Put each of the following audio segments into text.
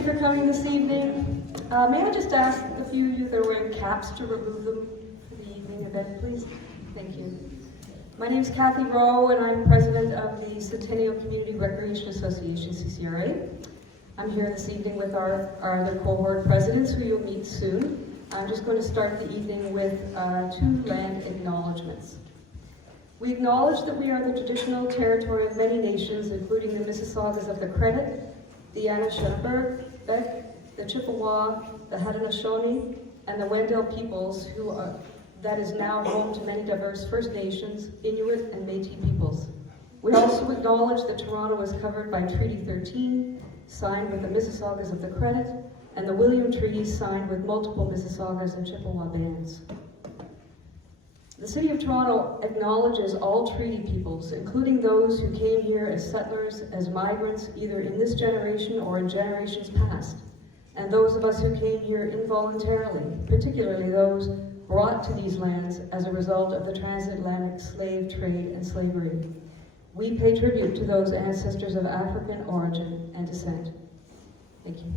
you for coming this evening. May I just ask the few of you that are wearing caps to remove them for the evening event, please? Thank you. My name is Kathy Rowe, and I'm president of the Centennial Community Recreation Association, CCRA. I'm here this evening with our other cohort presidents, who you'll meet soon. I'm just going to start the evening with 2 land acknowledgements. We acknowledge that we are the traditional territory of many nations, including the Mississaugas of the Credit, the Anandasangaree, the Chippewa, the Haudenosaunee, and the Wendell peoples, that is now home to many diverse First Nations, Inuit, and Métis peoples. We also acknowledge that Toronto is covered by Treaty 13, signed with the Mississaugas of the Credit, and the William Treaty, signed with multiple Mississaugas and Chippewa bands. The City of Toronto acknowledges all treaty peoples, including those who came here as settlers, as migrants, either in this generation or in generations past, and those of us who came here involuntarily, particularly those brought to these lands as a result of the transatlantic slave trade and slavery. We pay tribute to those ancestors of African origin and descent. Thank you.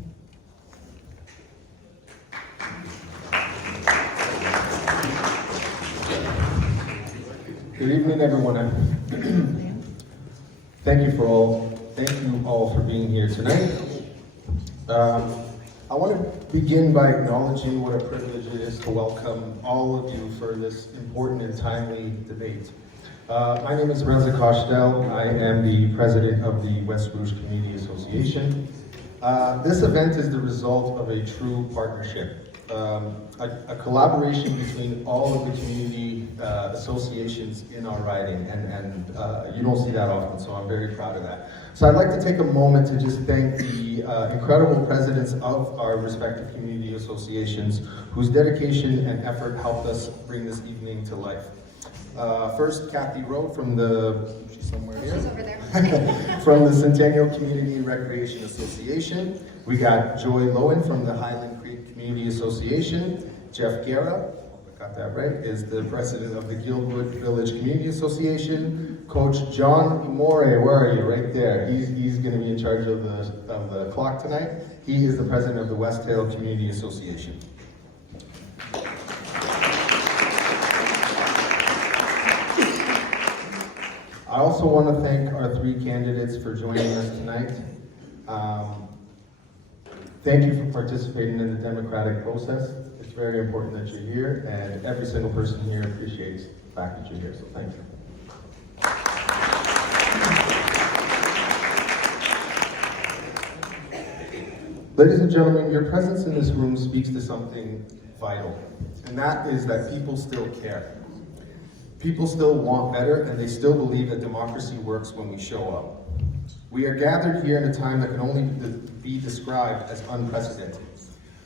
Good evening, everyone. Thank you all for being here tonight. I want to begin by acknowledging what a privilege it is to welcome all of you for this important and timely debate. My name is Reza Koshdel. I am the president of the West Rouge Community Association. This event is the result of a true partnership. A collaboration between all of the community associations in our riding, and you don't see that often, so I'm very proud of that. So I'd like to take a moment to just thank the incredible presidents of our respective community associations, whose dedication and effort helped us bring this evening to life. First, Kathy Rowe from she's somewhere here. She's over there. From the Centennial Community Recreation Association. We got Joy Lowen from the Highland Community Association. Jeff Guerra, I got that right, is the president of the Guildwood Village Community Association. Coach John Imore, where are you? Right there. He's going to be in charge of the clock tonight. He is the president of the West Hill Community Association. I also want to thank our 3 candidates for joining us tonight. Thank you for participating in the democratic process. It's very important that you're here, and every single person here appreciates the fact that you're here, so thank you. Ladies and gentlemen, your presence in this room speaks to something vital, and that is that people still care. People still want better, and they still believe that democracy works when we show up. We are gathered here in a time that can only be described as unprecedented.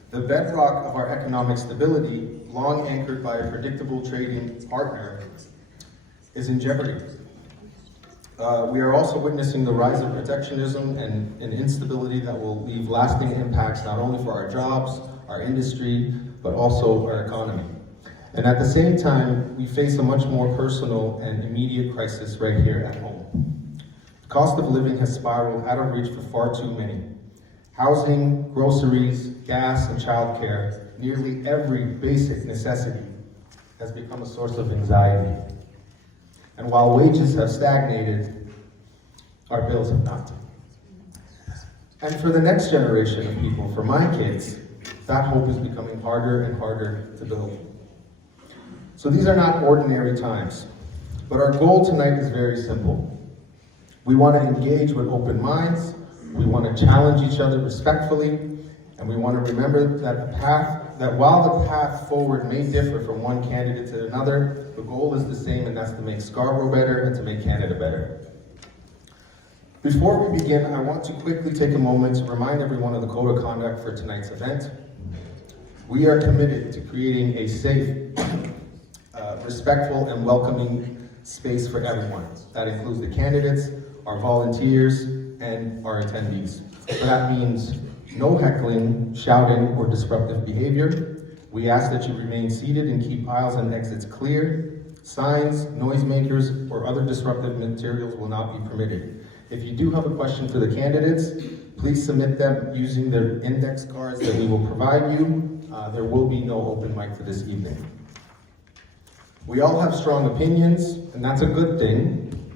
The bedrock of our economic stability, long anchored by a predictable trading partner, is in jeopardy. We are also witnessing the rise of protectionism and instability that will leave lasting impacts not only for our jobs, our industry, but also our economy. And at the same time, we face a much more personal and immediate crisis right here at home. The cost of living has spiraled out of reach for far too many. Housing, groceries, gas, and childcare, nearly every basic necessity has become a source of anxiety. And while wages have stagnated, our bills have not. And for the next generation of people, for my kids, that hope is becoming harder and harder to build. So these are not ordinary times, but our goal tonight is very simple. We want to engage with open minds, we want to challenge each other respectfully, and we want to remember that while the path forward may differ from one candidate to another, the goal is the same, and that's to make Scarborough better and to make Canada better. Before we begin, I want to quickly take a moment to remind everyone of the code of conduct for tonight's event. We are committed to creating a safe, respectful, and welcoming space for everyone. That includes the candidates, our volunteers, and our attendees. So that means no heckling, shouting, or disruptive behavior. We ask that you remain seated and keep aisles and exits clear. Signs, noisemakers, or other disruptive materials will not be permitted. If you do have a question for the candidates, Please submit them using the index cards that we will provide you. There will be no open mic for this evening. We all have strong opinions, and that's a good thing,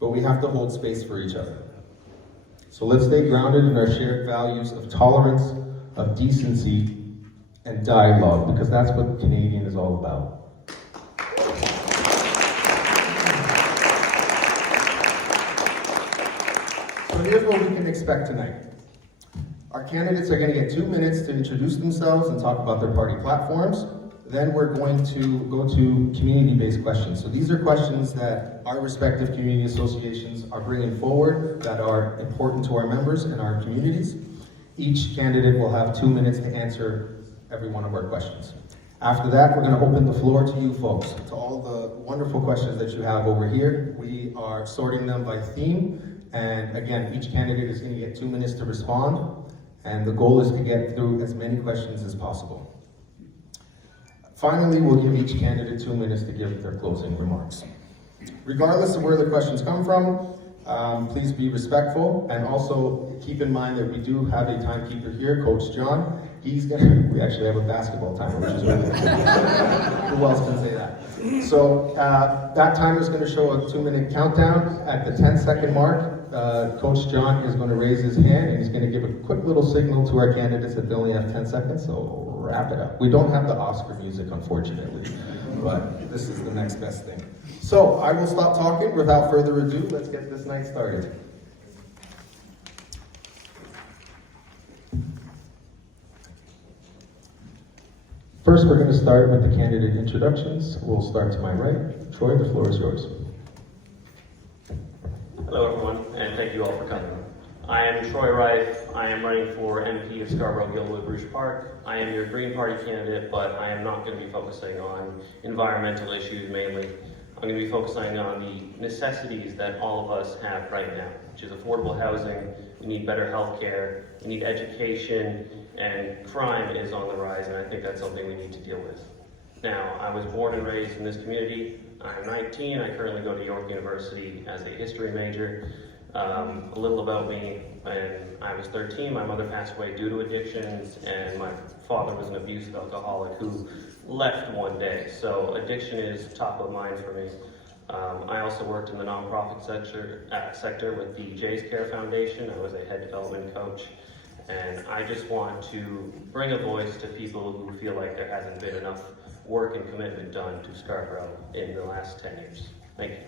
but we have to hold space for each other. So let's stay grounded in our shared values of tolerance, of decency, and dialogue, because that's what Canadian is all about. So here's what we can expect tonight. Our candidates are going to get 2 minutes to introduce themselves and talk about their party platforms. Then we're going to go to community-based questions. So these are questions that our respective community associations are bringing forward that are important to our members and our communities. Each candidate will have 2 minutes to answer every one of our questions. After that, we're going to open the floor to you folks, to all the wonderful questions that you have over here. We are sorting them by theme. And again, each candidate is going to get 2 minutes to respond. And the goal is to get through as many questions as possible. Finally, we'll give each candidate 2 minutes to give their closing remarks. Regardless of where the questions come from, please be respectful, and also keep in mind that we do have a timekeeper here, Coach John. We actually have a basketball timer, which is really good. Who else can say that? So that timer is going to show a 2 minute countdown. At the 10-second mark, Coach John is going to raise his hand, and he's going to give a quick little signal to our candidates that they only have 10 seconds, so wrap it up. We don't have the Oscar music, unfortunately, but this is the next best thing. So I will stop talking. Without further ado, let's get this night started. First, we're going to start with the candidate introductions. We'll start to my right. Troy, the floor is yours. Hello everyone, and thank you all for coming. I am Troy Rife. I am running for MP of Scarborough-Guildwood-Rouge Park. I am your Green Party candidate, but I am not going to be focusing on environmental issues mainly. I'm going to be focusing on the necessities that all of us have right now, which is affordable housing. We need better health care, we need education, and crime is on the rise, and I think that's something we need to deal with. Now, I was born and raised in this community. I'm 19. I currently go to York University as a history major. A little about me: when I was 13, my mother passed away due to addictions, and my father was an abusive alcoholic who left one day. So addiction is top of mind for me. I also worked in the nonprofit sector with the Jay's Care Foundation. I was a head development coach, and I just want to bring a voice to people who feel like there hasn't been enough work and commitment done to Scarborough in the last 10 years. Thank you.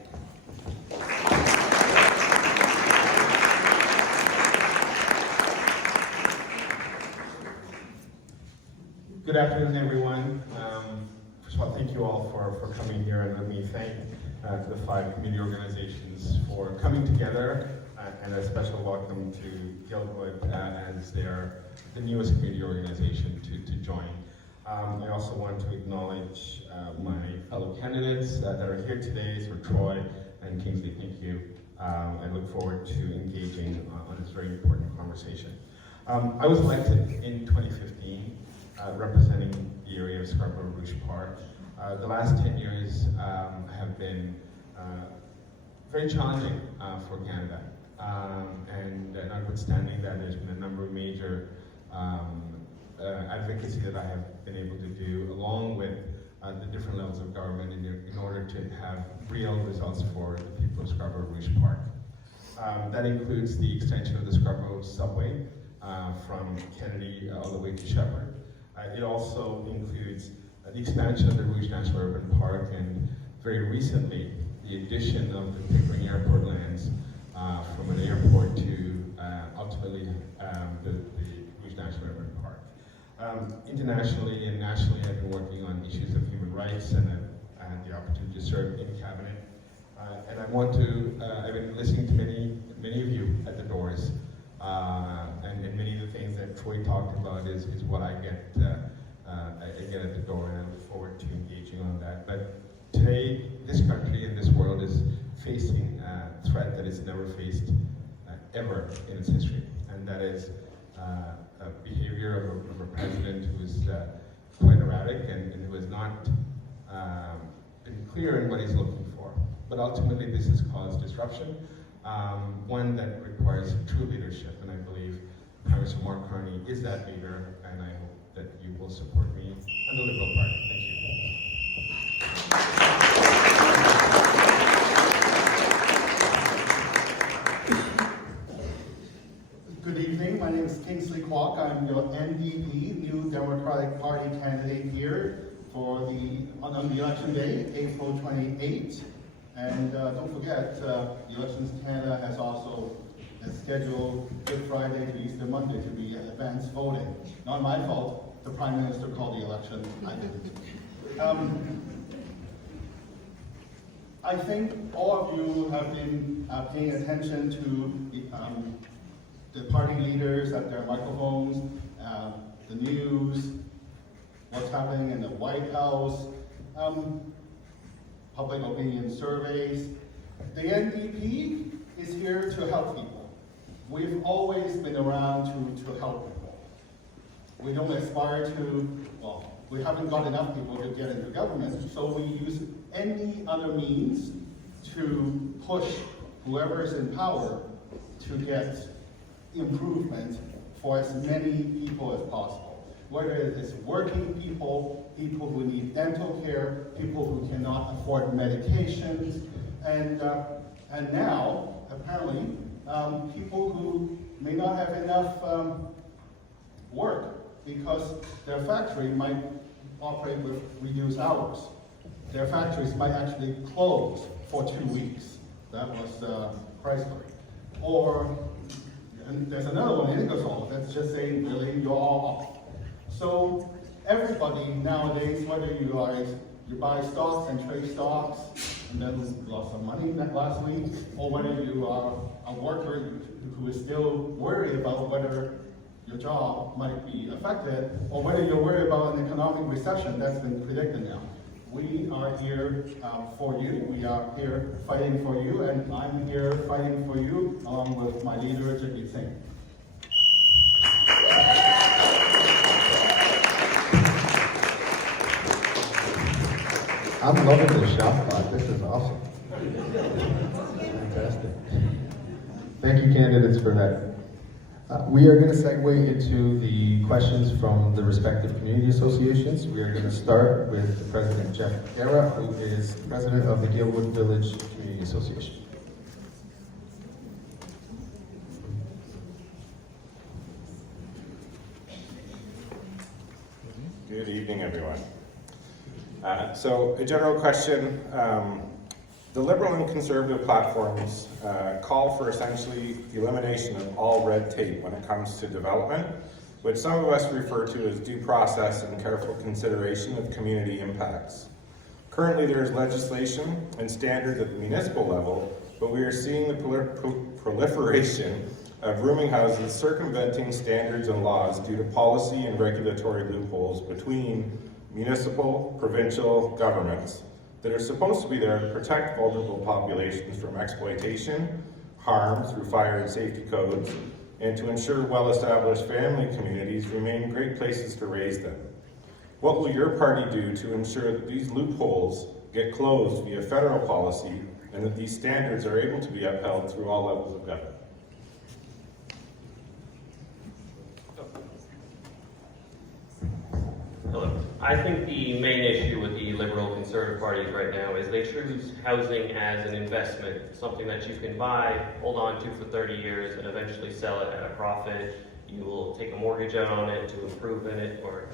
Good afternoon, everyone. First of all, thank you all for coming here, and let me thank the 5 community organizations for coming together, and a special welcome to Guildwood as the newest community organization to join. I also want to acknowledge my fellow candidates that are here today, so Troy and Kingsley, thank you. I look forward to engaging on this very important conversation. I was elected in 2015, representing the area of Scarborough-Rouge Park. The last 10 years have been very challenging for Canada. And notwithstanding that, there's been a number of major advocacy that I have been able to do, along with the different levels of government in order to have real results for the people of Scarborough-Rouge Park. That includes the extension of the Scarborough subway from Kennedy all the way to Shepherd. It also includes the expansion of the Rouge National Urban Park, and very recently the addition of the Pickering Airport lands from an airport to ultimately the Rouge National Urban Park. Internationally and nationally, I've been working on issues of human rights, and I had the opportunity to serve in cabinet. And I want to, I've been listening to many of you at the doors, and many of the things that Troy talked about is what I get at the door, and I look forward to engaging on that. But today, this country and this world is facing a threat that it's never faced ever in its history, and that is a behavior of a president who is quite erratic and who has not been clear in what he's looking for. But ultimately, this has caused disruption one that requires true leadership, and I believe Prime Minister Mark Carney is that leader, and I hope that you will support me and the Liberal Party. Thank you. Good evening, my name is Kingsley Kwok. I'm your NDP, New Democratic Party candidate here on the election day, April 28th. And don't forget, Elections Canada has also scheduled Good Friday to Easter Monday to be advanced voting. Not my fault, the Prime Minister called the election, I didn't. I think all of you have been paying attention to the party leaders at their microphones, the news, what's happening in the White House, public opinion surveys. The NDP is here to help people. We've always been around to help people. We don't aspire to, well, we haven't got enough people to get into government, so we use any other means to push whoever is in power to get improvement for as many people as possible. Whether it is working people, people who need dental care, people who cannot afford medications, and now, apparently, people who may not have enough work because their factory might operate with reduced hours. Their factories might actually close for 2 weeks. That was Chrysler. And there's another one, Ingersoll, that's just saying, really, you're all off. So everybody nowadays, whether you buy stocks and trade stocks and then lost some money last week, or whether you are a worker who is still worried about whether your job might be affected, or whether you're worried about an economic recession that's been predicted now. We are here for you. We are here fighting for you, and I'm here fighting for you along with my leader, Jagmeet Singh. I'm loving this shot clock. This is awesome. Fantastic. Thank you, candidates, for that. We are going to segue into the questions from the respective community associations. We are going to start with President Jeff Guerra, who is president of the Guildwood Village Community Association. Good evening, everyone. So a general question, the Liberal and Conservative platforms call for essentially the elimination of all red tape when it comes to development, which some of us refer to as due process and careful consideration of community impacts. Currently, there is legislation and standards at the municipal level, but we are seeing the proliferation of rooming houses circumventing standards and laws due to policy and regulatory loopholes between municipal, provincial governments that are supposed to be there to protect vulnerable populations from exploitation, harm through fire and safety codes, and to ensure well-established family communities remain great places to raise them. What will your party do to ensure that these loopholes get closed via federal policy and that these standards are able to be upheld through all levels of government? Hello. I think the main issue with the Liberal Conservative parties right now is they choose housing as an investment, something that you can buy, hold on to for 30 years, and eventually sell it at a profit. You will take a mortgage out on it to improve in it, or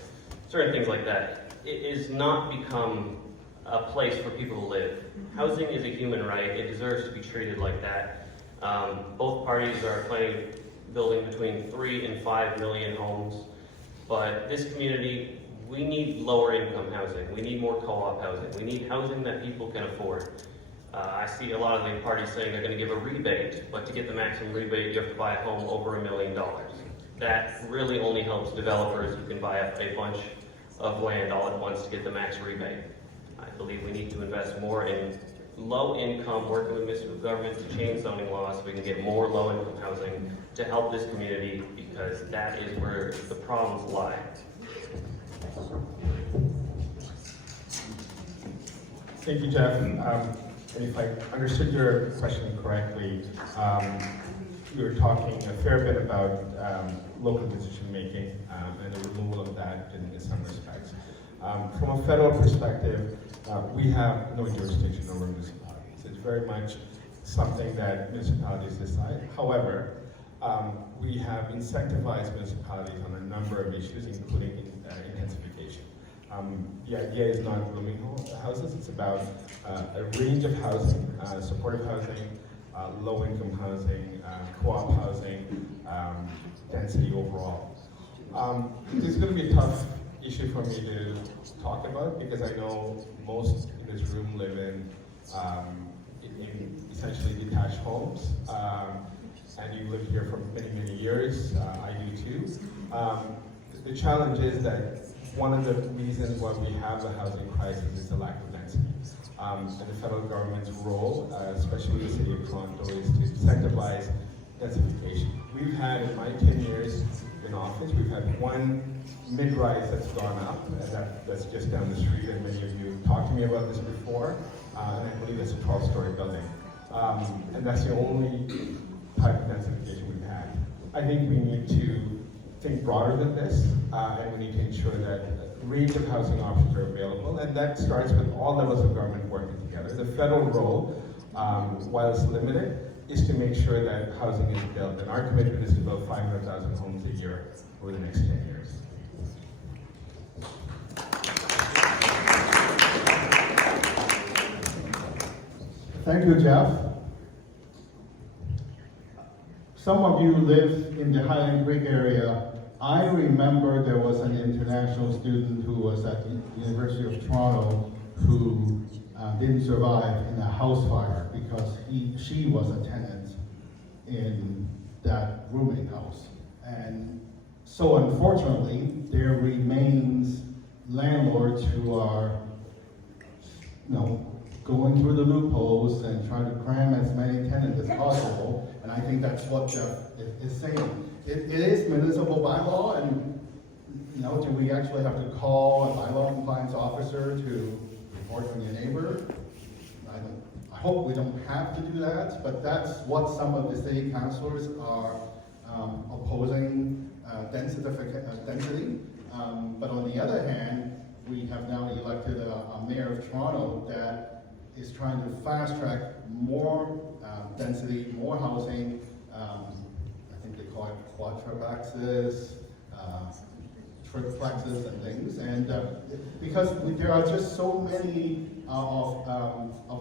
certain things like that. It has not become a place for people to live. Housing is a human right. It deserves to be treated like that. Both parties are planning building between 3 and 5 million homes, but this community, we need lower income housing. We need more co-op housing. We need housing that people can afford. I see a lot of the parties saying they're going to give a rebate, but to get the maximum rebate, you have to buy a home over $1 million. That really only helps developers who can buy a bunch of land all at once to get the max rebate. I believe we need to invest more in low income, working with municipal government to change zoning laws so we can get more low income housing to help this community, because that is where the problems lie. Thank you, Jeff. And if I understood your question correctly, you were talking a fair bit about local decision making and the removal of that in some respects. From a federal perspective, we have no jurisdiction over municipalities. It's very much something that municipalities decide. However, we have incentivized municipalities on a number of issues, including intensification. The idea is not rooming houses, it's about a range of housing, supportive housing, low-income housing, co-op housing, density overall. This is going to be a tough issue for me to talk about because I know most in this room live in essentially detached homes, and you lived here for many, many years. I do too. The challenge is that one of the reasons why we have a housing crisis is the lack of density. And the federal government's role, especially the City of Toronto, is to incentivize densification. We've had, in my 10 years in office, we've had one mid-rise that's gone up, and that's just down the street, and many of you talked to me about this before, and I believe it's a 12-story building. And that's the only type of densification we've had. I think we need to think broader than this, and we need to ensure that a range of housing options are available, and that starts with all levels of government working together. The federal role, while it's limited, is to make sure that housing is built, and our commitment is to build 500,000 homes a year over the next 10 years. Thank you, Jeff. Some of you live in the Highland Creek area. I remember there was an international student who was at the University of Toronto who didn't survive in a house fire because she was a tenant in that rooming house. And so unfortunately, there remains landlords who are, going through the loopholes and trying to cram as many tenants as possible. And I think that's what Jeff is saying. It is municipal bylaw, and do we actually have to call a bylaw compliance officer to report on your neighbor? I hope we don't have to do that, but that's what some of the city councilors are opposing density. But on the other hand, we have now elected a mayor of Toronto that is trying to fast track more density, more housing. I think they call it quadruplexes, triplexes and things. And because there are just so many of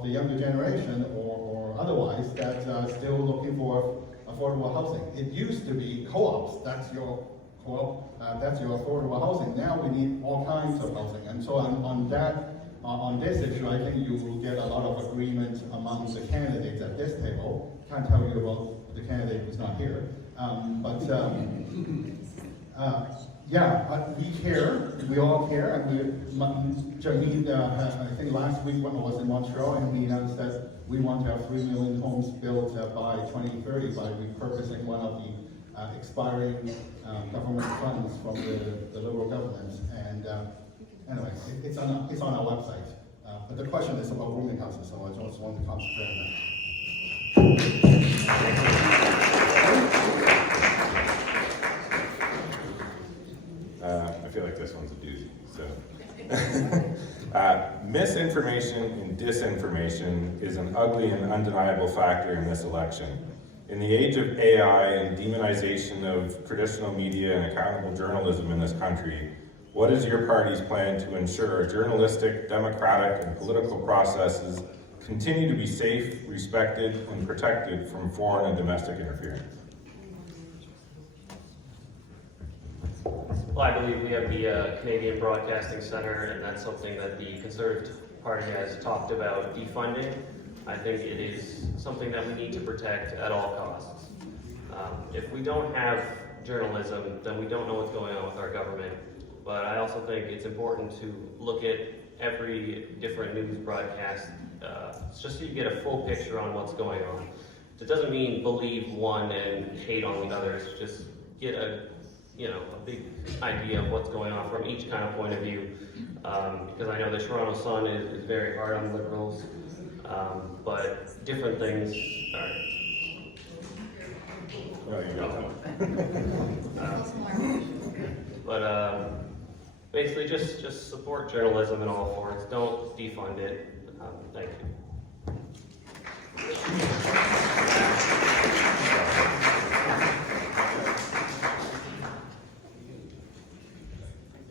the younger generation or otherwise that are still looking for affordable housing. It used to be co-ops, that's your co-op, that's your affordable housing. Now we need all kinds of housing. And so on this issue, I think you will get a lot of agreement among the candidates at this table. Can't tell you about the candidate who's not here. We care, we all care, and Jamid, I think last week when I was in Montreal, and we announced that we want to have 3 million homes built by 2030 by repurposing one of the expiring government funds from the Liberal government. And anyway, it's on our website. But the question is about rooming houses, so I just want to concentrate on that. I feel like this one's a doozy. So, misinformation and disinformation is an ugly and undeniable factor in this election. In the age of AI and demonization of traditional media and accountable journalism in this country, what is your party's plan to ensure journalistic, democratic, and political processes continue to be safe, respected, and protected from foreign and domestic interference? Well, I believe we have the Canadian Broadcasting Centre, and that's something that the Conservative Party has talked about defunding. I think it is something that we need to protect at all costs. If we don't have journalism, then we don't know what's going on with our government. But I also think it's important to look at every different news broadcast, just so you get a full picture on what's going on. It doesn't mean believe one and hate on the others. Just get a big idea of what's going on from each kind of point of view. Because I know the Toronto Sun is very hard on Liberals. but different things are. Well, you go. But basically, just support journalism in all forms. Don't defund it. Thank you.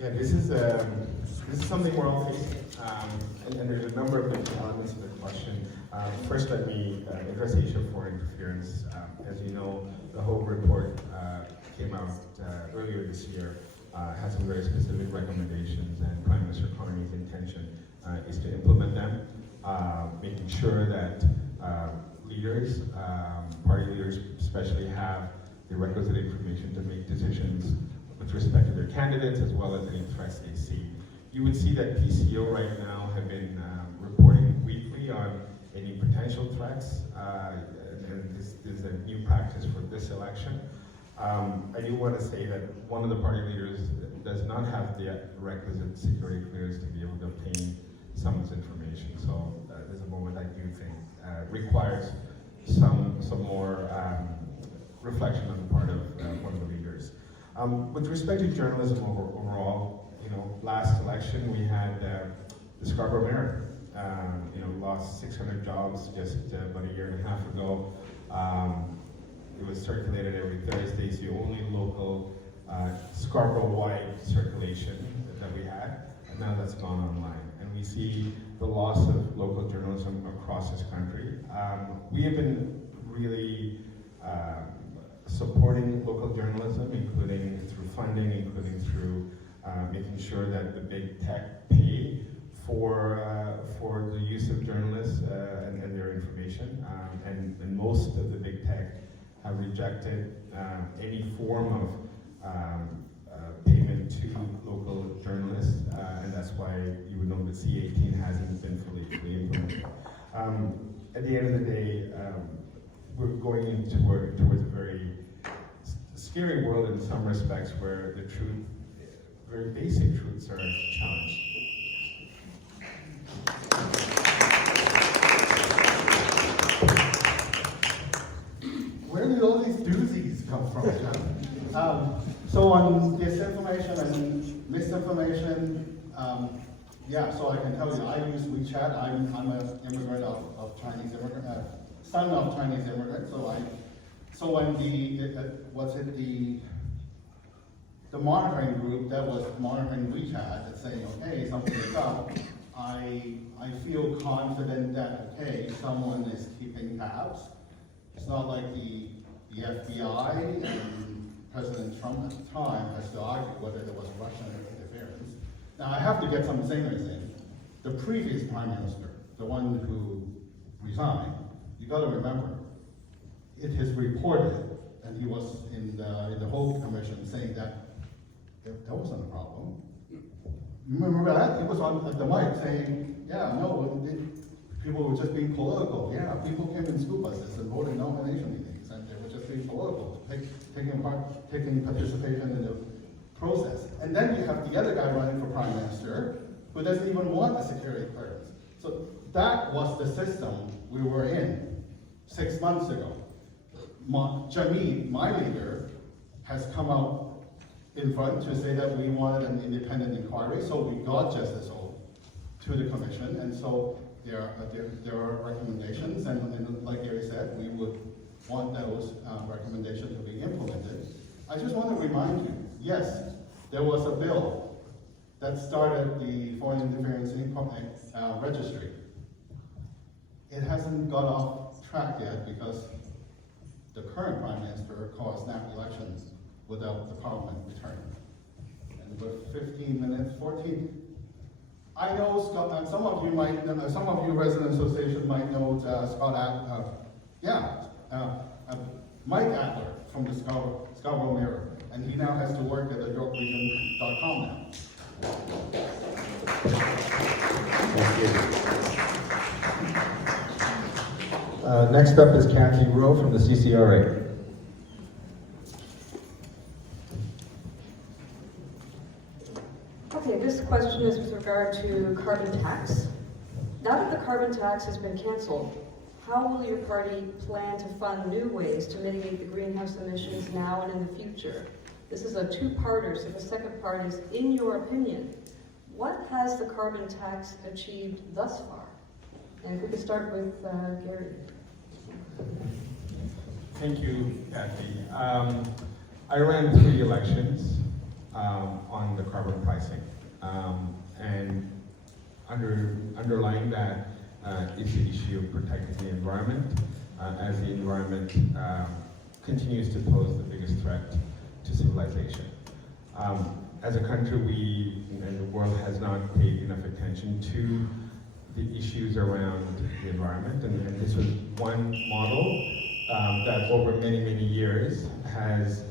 Yeah, this is something we're all facing, and there's a number of different elements of the question. First, let me address the issue of foreign interference. As you know, the whole report came out earlier this year, has some very specific recommendations, and Prime Minister Carney's intention is to implement them, making sure that leaders, party leaders especially, have the requisite information to make decisions with respect to their candidates as well as any threats they see. You would see that PCO right now have been reporting weekly on any potential threats, and this is a new practice for this election. I do want to say that one of the party leaders does not have the requisite security clearance to be able to obtain some of this information. So there's a moment I do think requires some more reflection on the part of one of the leaders. With respect to journalism overall, you know, last election we had the Scarborough Mirror, lost 600 jobs just about a year and a half ago. It was circulated every Thursday. It's the only local Scarborough-wide circulation that we had, and now that's gone online. And we see the loss of local journalism across this country. We have been really supporting local journalism, including through funding, including through making sure that the big tech pay for the use of journalists and their information. And most of the big tech have rejected any form of payment to local journalists, and that's why you would know that C18 hasn't been fully implemented. At the end of the day, we're going towards a very scary world in some respects where the truth, very basic truths, are challenged. Where did all these doozies come from, John? So on disinformation and misinformation, yeah, so I can tell you, I use WeChat. I'm an immigrant of Chinese immigrant, son of Chinese immigrant. So when the monitoring group that was monitoring WeChat and saying, okay, something is up, I feel confident that, okay, someone is keeping tabs. It's not like the FBI and President Trump at the time has to argue whether there was Russian interference. Now, I have to get some singers in. The previous Prime Minister, the one who resigned, you got to remember, it is reported, and he was in the whole commission saying that there wasn't a problem. Remember that? He was on the mic saying, yeah, no, people were just being political. Yeah, people came in school buses and voted nomination meetings, and they were just being political, taking participation in the process. And then you have the other guy running for Prime Minister who doesn't even want a security clearance. So that was the system we were in 6 months ago. Jamid, my leader, has come out in front to say that we wanted an independent inquiry, so we got Justice O to the commission, and so there are recommendations, and like Gary said, we would want those recommendations to be implemented. I just want to remind you, yes, there was a bill that started the Foreign Interference Registry. It hasn't got off track yet because the current Prime Minister calls snap elections without the Parliament returning. And with 15 minutes, 14, I know Scott, some of you might know, some of you resident associations might know Mike Adler from the Scarborough Mirror, and he now has to work at the yorkregion.com now. Next up is Kathy Rowe from the CCRA. Okay, this question is with regard to carbon tax. Now that the carbon tax has been canceled, how will your party plan to fund new ways to mitigate the greenhouse emissions now and in the future? This is a two-parter, so the second part is, in your opinion, what has the carbon tax achieved thus far? And if we could start with Gary. Thank you, Kathy. I ran 3 elections on the carbon pricing, and underlying that is the issue of protecting the environment, as the environment continues to pose the biggest threat to civilization. As a country, we and the world has not paid enough attention to the issues around the environment, and this was one model that over many, many years has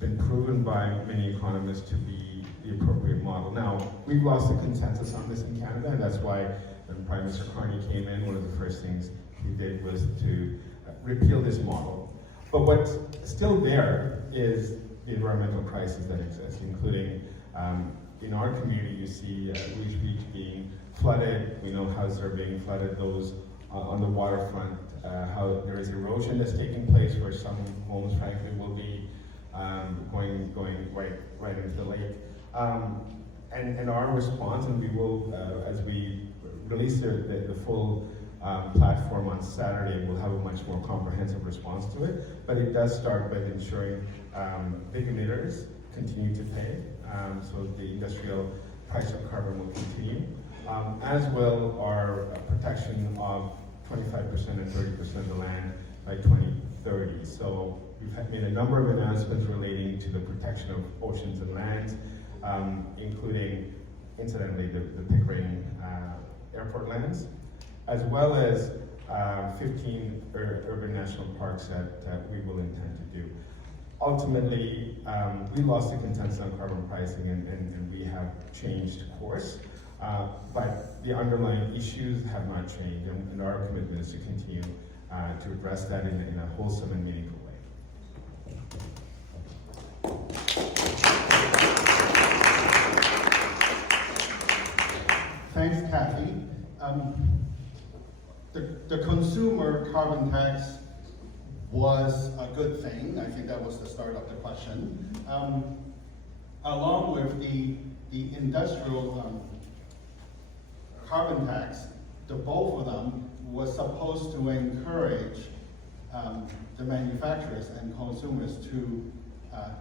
been proven by many economists to be the appropriate model. Now, we've lost the consensus on this in Canada, and that's why when Prime Minister Carney came in, one of the first things he did was to repeal this model. But what's still there is the environmental crises that exist, including in our community, you see Rouge Beach being flooded. We know houses are being flooded, those on the waterfront, how there is erosion that's taking place where some homes, frankly, will be going right into the lake. And our response, and we will, as we release the full platform on Saturday, we'll have a much more comprehensive response to it. But it does start with ensuring big emitters continue to pay, so the industrial price of carbon will continue, as will our protection of 25% and 30% of the land by 2030. So we've made a number of announcements relating to the protection of oceans and lands, including, incidentally, the Pickering airport lands, as well as 15 urban national parks that we will intend to do. Ultimately, we lost the consensus on carbon pricing and we have changed course, but the underlying issues have not changed, and our commitment is to continue to address that in a wholesome and meaningful way. Thanks, Kathy. The consumer carbon tax was a good thing. I think that was the start of the question. Along with the industrial carbon tax, the both of them was supposed to encourage the manufacturers and consumers to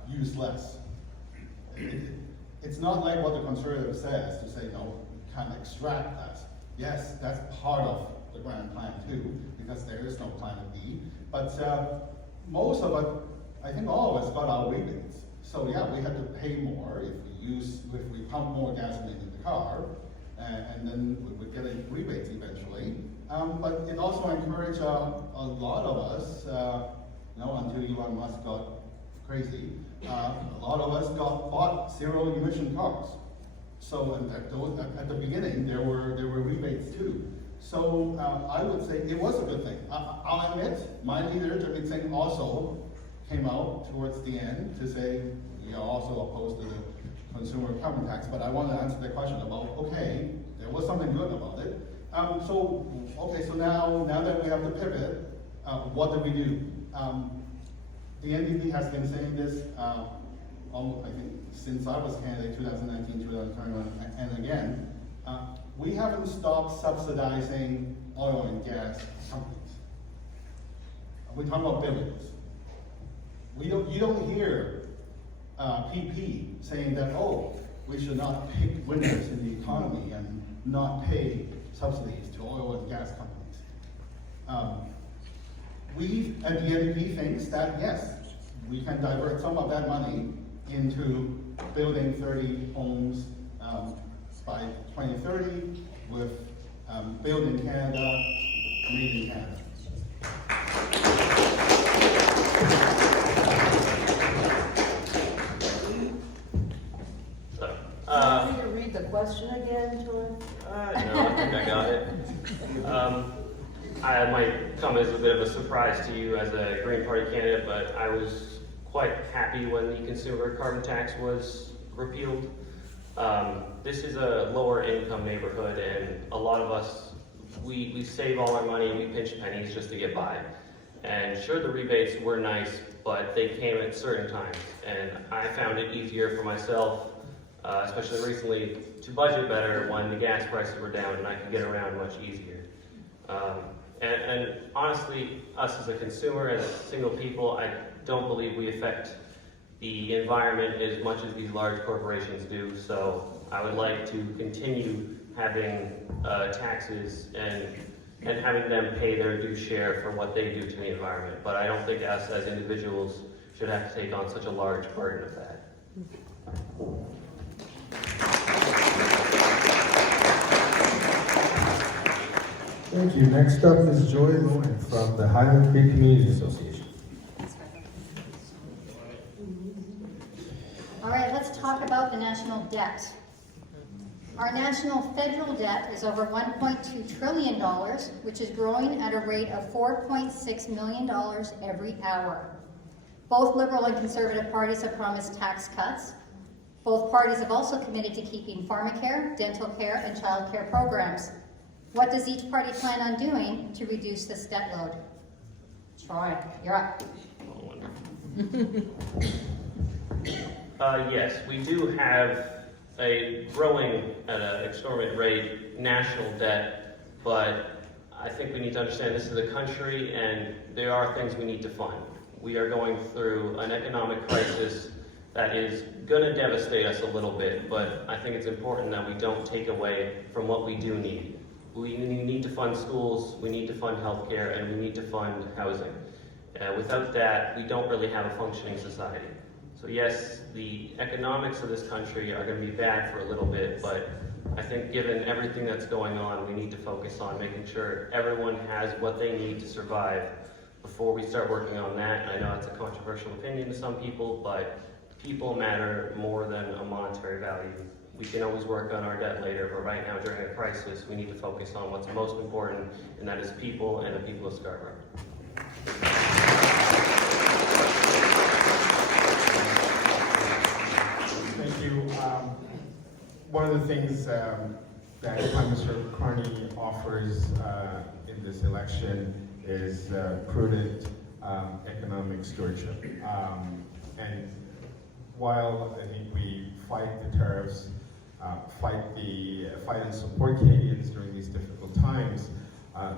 use less. It's not like what the conservative says, to say, no, can't extract less. Yes, that's part of the grand plan too, because there is no plan B. But most of it, I think all of us got our rebates. So yeah, we had to pay more if we pump more gasoline in the car, and then we would get a rebate eventually. But it also encouraged a lot of us, until Elon Musk got crazy, a lot of us bought zero emission cars. So at the beginning, there were rebates too. So I would say it was a good thing. I'll admit, my leader, Jagmeet Singh, also came out towards the end to say we are also opposed to the consumer carbon tax. But I want to answer the question about, okay, there was something good about it. So now that we have to pivot, what do we do? The NDP has been saying this, I think, since I was candidate 2019, 2021, and again, we haven't stopped subsidizing oil and gas companies. We're talking about billions. You don't hear PP saying that, we should not pick winners in the economy and not pay subsidies to oil and gas companies. We at the NDP thinks that, yes, we can divert some of that money into building 30 homes by 2030 with Build in Canada, Made in Canada. Want me to read the question again, Troy? No, I think I got it. I might come as a bit of a surprise to you as a Green Party candidate, but I was quite happy when the consumer carbon tax was repealed. This is a lower income neighborhood, and a lot of us, we save all our money and we pinch pennies just to get by. And sure, the rebates were nice, but they came at certain times. And I found it easier for myself, especially recently, to budget better when the gas prices were down and I could get around much easier. And honestly, us as a consumer, as single people, I don't believe we affect the environment as much as these large corporations do. So I would like to continue having taxes and having them pay their due share for what they do to the environment. But I don't think us as individuals should have to take on such a large burden of that. Thank you. Next up is Joy Lowen from the Highland Free Community Association. All right, let's talk about the national debt. Our national federal debt is over $1.2 trillion, which is growing at a rate of $4.6 million every hour. Both Liberal and Conservative parties have promised tax cuts. Both parties have also committed to keeping pharmacare, dental care, and child care programs. What does each party plan on doing to reduce this debt load? Troy, you're up. Yes, we do have a growing at an exorbitant rate national debt, but I think we need to understand this is a country and there are things we need to fund. We are going through an economic crisis that is going to devastate us a little bit, but I think it's important that we don't take away from what we do need. We need to fund schools, we need to fund healthcare, and we need to fund housing. Without that, we don't really have a functioning society. So yes, the economics of this country are going to be bad for a little bit, but I think given everything that's going on, we need to focus on making sure everyone has what they need to survive before we start working on that. And I know it's a controversial opinion to some people, but people matter more than a monetary value. We can always work on our debt later, but right now during a crisis, we need to focus on what's most important, and that is people and the people of Scarborough. Thank you. One of the things that Prime Minister Carney offers in this election is prudent economic stewardship. And while I think we fight the tariffs, fight and support Canadians during these difficult times,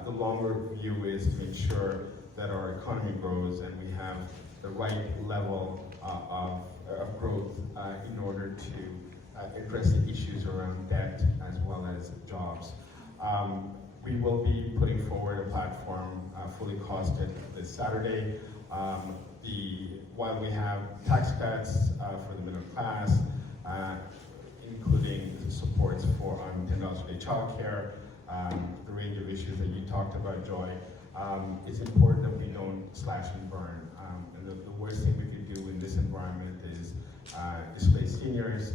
the longer view is to make sure that our economy grows and we have the right level of growth in order to address the issues around debt as well as jobs. We will be putting forward a platform fully costed this Saturday. While we have tax cuts for the middle class, including supports for $10 a day childcare, the range of issues that you talked about, Joy, it's important that we don't slash and burn. And the worst thing we could do in this environment is displace seniors,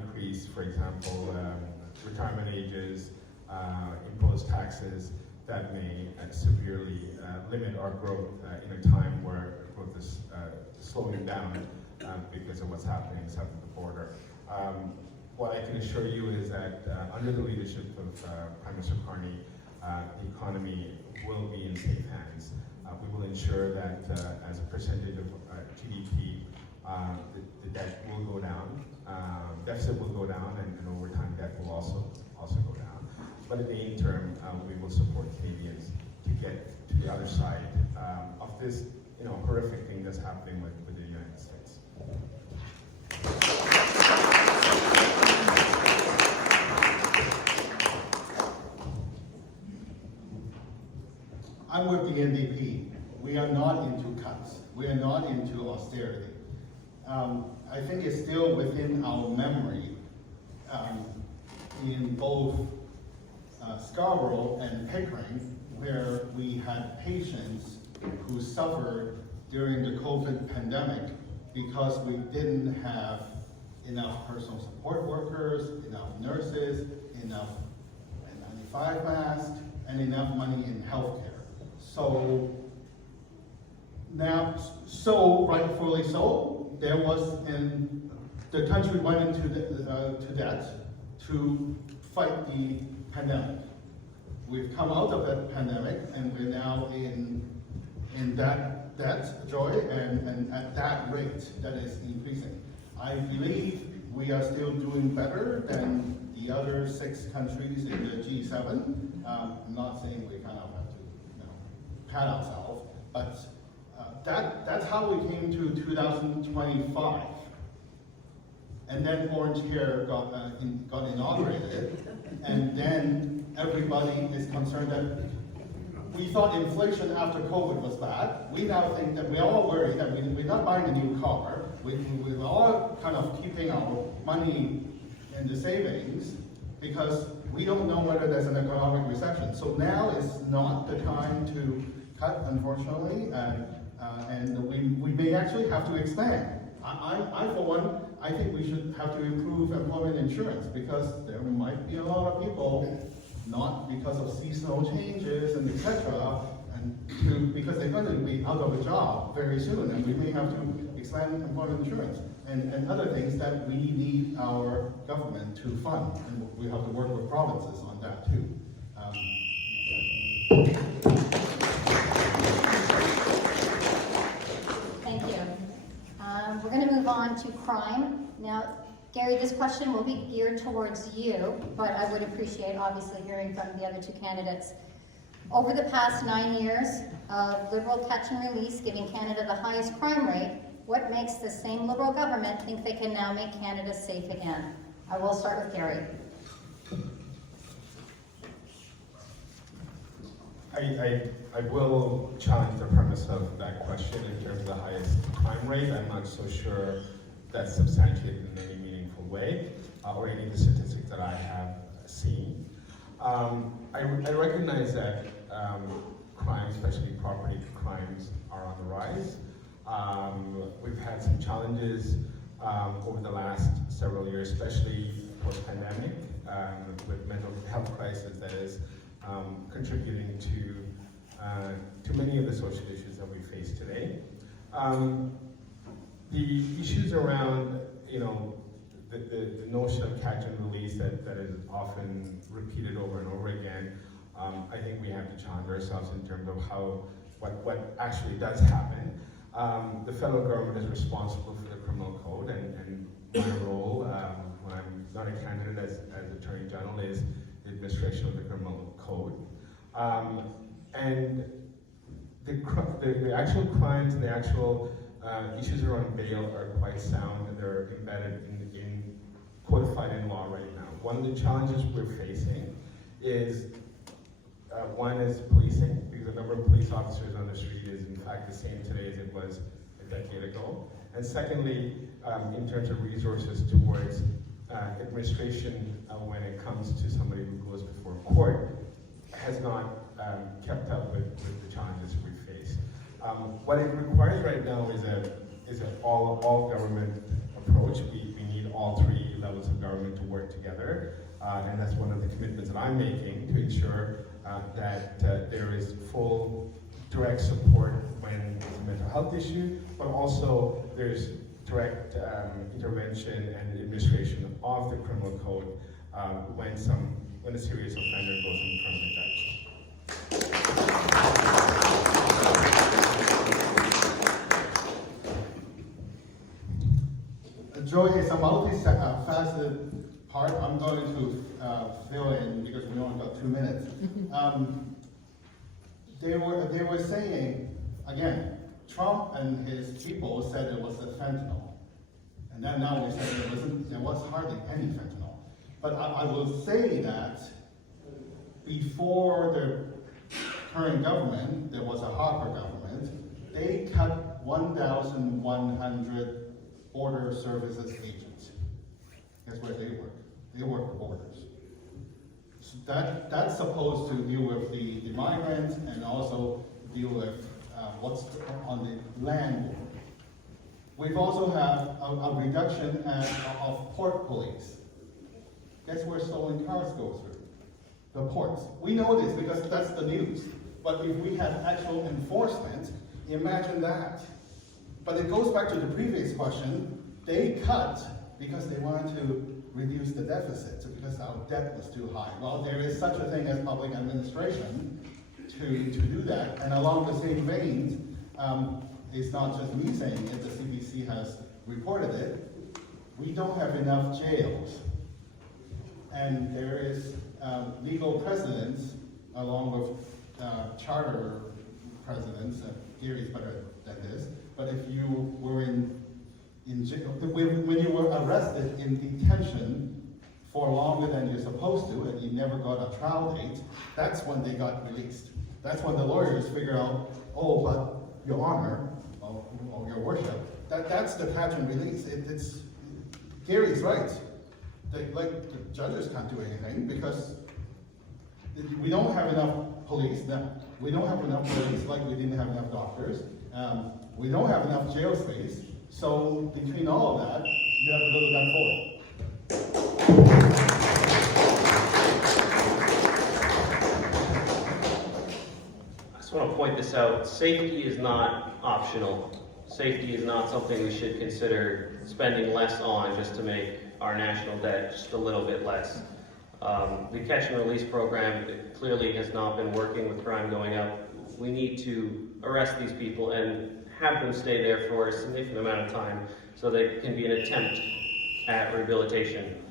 increase, for example, retirement ages, impose taxes that may severely limit our growth in a time where growth is slowing down because of what's happening south of the border. What I can assure you is that under the leadership of Prime Minister Carney, the economy will be in safe hands. We will ensure that as a percentage of GDP, the debt will go down, deficit will go down, and over time debt will also go down. But in the interim, we will support Canadians to get to the other side of this, horrific thing that's happening with the United States. I'm with the NDP. We are not into cuts. We are not into austerity. I think it's still within our memory in both Scarborough and Pickering, where we had patients who suffered during the COVID pandemic because we didn't have enough personal support workers, enough nurses, enough N95 masks, and enough money in healthcare. So now, rightfully so, there was the country went into to debt to fight the pandemic. We've come out of that pandemic, and we're now in that debt, Joy, and at that rate that is increasing. I believe we are still doing better than the other 6 countries in the G7. I'm not saying we kind of have to, pat ourselves, but that's how we came to 2025. And then Orange Care got inaugurated, and then everybody is concerned that we thought inflation after COVID was bad. We now think that we're all worried that we're not buying a new car. We're all kind of keeping our money in the savings because we don't know whether there's an economic recession. So now is not the time to cut, unfortunately, and we may actually have to expand. I for one, I think we should have to improve employment insurance because there might be a lot of people, not because of seasonal changes and etc., because they're going to be out of a job very soon, and we may have to expand employment insurance and other things that we need our government to fund, and we have to work with provinces on that too. Thank you. We're going to move on to crime. Now, Gary, this question will be geared towards you, but I would appreciate obviously hearing from the other 2 candidates. Over the past 9 years of Liberal catch and release giving Canada the highest crime rate, what makes the same Liberal government think they can now make Canada safe again? I will start with Gary. I will challenge the premise of that question in terms of the highest crime rate. I'm not so sure that's substantiated in any meaningful way, or any of the statistics that I have seen. I recognize that crime, especially property crimes, are on the rise. We've had some challenges over the last several years, especially post-pandemic, with mental health crisis that is contributing to many of the social issues that we face today. The issues around, the notion of catch and release that is often repeated over and over again, I think we have to challenge ourselves in terms of what actually does happen. The federal government is responsible for the criminal code, and my role, when I'm not a candidate as Attorney General, is the administration of the criminal code. And the actual crimes and the actual issues around bail are quite sound, and they're embedded in codified in law right now. One of the challenges we're facing is one is policing, because the number of police officers on the street is in fact the same today as it was a decade ago. And secondly, in terms of resources towards administration when it comes to somebody who goes before court, has not kept up with the challenges we face. What it requires right now is an all government approach. We need all 3 levels of government to work together, and that's one of the commitments that I'm making to ensure that there is full direct support when it's a mental health issue, but also there's direct intervention and administration of the criminal code when a serious offender goes in front of a judge. Joy is a multifaceted part. I'm going to fill in because we only got 2 minutes. They were saying, again, Trump and his people said it was the fentanyl. And then now we said there was hardly any fentanyl. But I will say that before the current government, there was a Harper government, they cut 1,100 border services agents. Guess where they work? They work the borders. So that's supposed to deal with the migrants and also deal with what's on the land border. We've also had a reduction of port police. Guess where stolen cars go through? The ports. We know this because that's the news. But if we had actual enforcement, imagine that. But it goes back to the previous question. They cut because they wanted to reduce the deficit, because our debt was too high. Well, there is such a thing as public administration to do that, and along the same veins, it's not just me saying it, the CBC has reported it, we don't have enough jails. And there is legal precedence along with charter precedence, Gary's better than this, but if you were in jail, when you were arrested in detention for longer than you're supposed to, and you never got a trial date, that's when they got released. That's when the lawyers figure out, oh, but Your Honor, or Your Worship, that's the pattern release. It's Gary's right. The judges can't do anything because we don't have enough police. No, we don't have enough police like we didn't have enough doctors. We don't have enough jail space. So between all of that, you have to go to that forward. I just want to point this out. Safety is not optional. Safety is not something we should consider spending less on just to make our national debt just a little bit less. The catch and release program clearly has not been working with crime going up. We need to arrest these people and have them stay there for a significant amount of time so they can be an attempt at rehabilitation.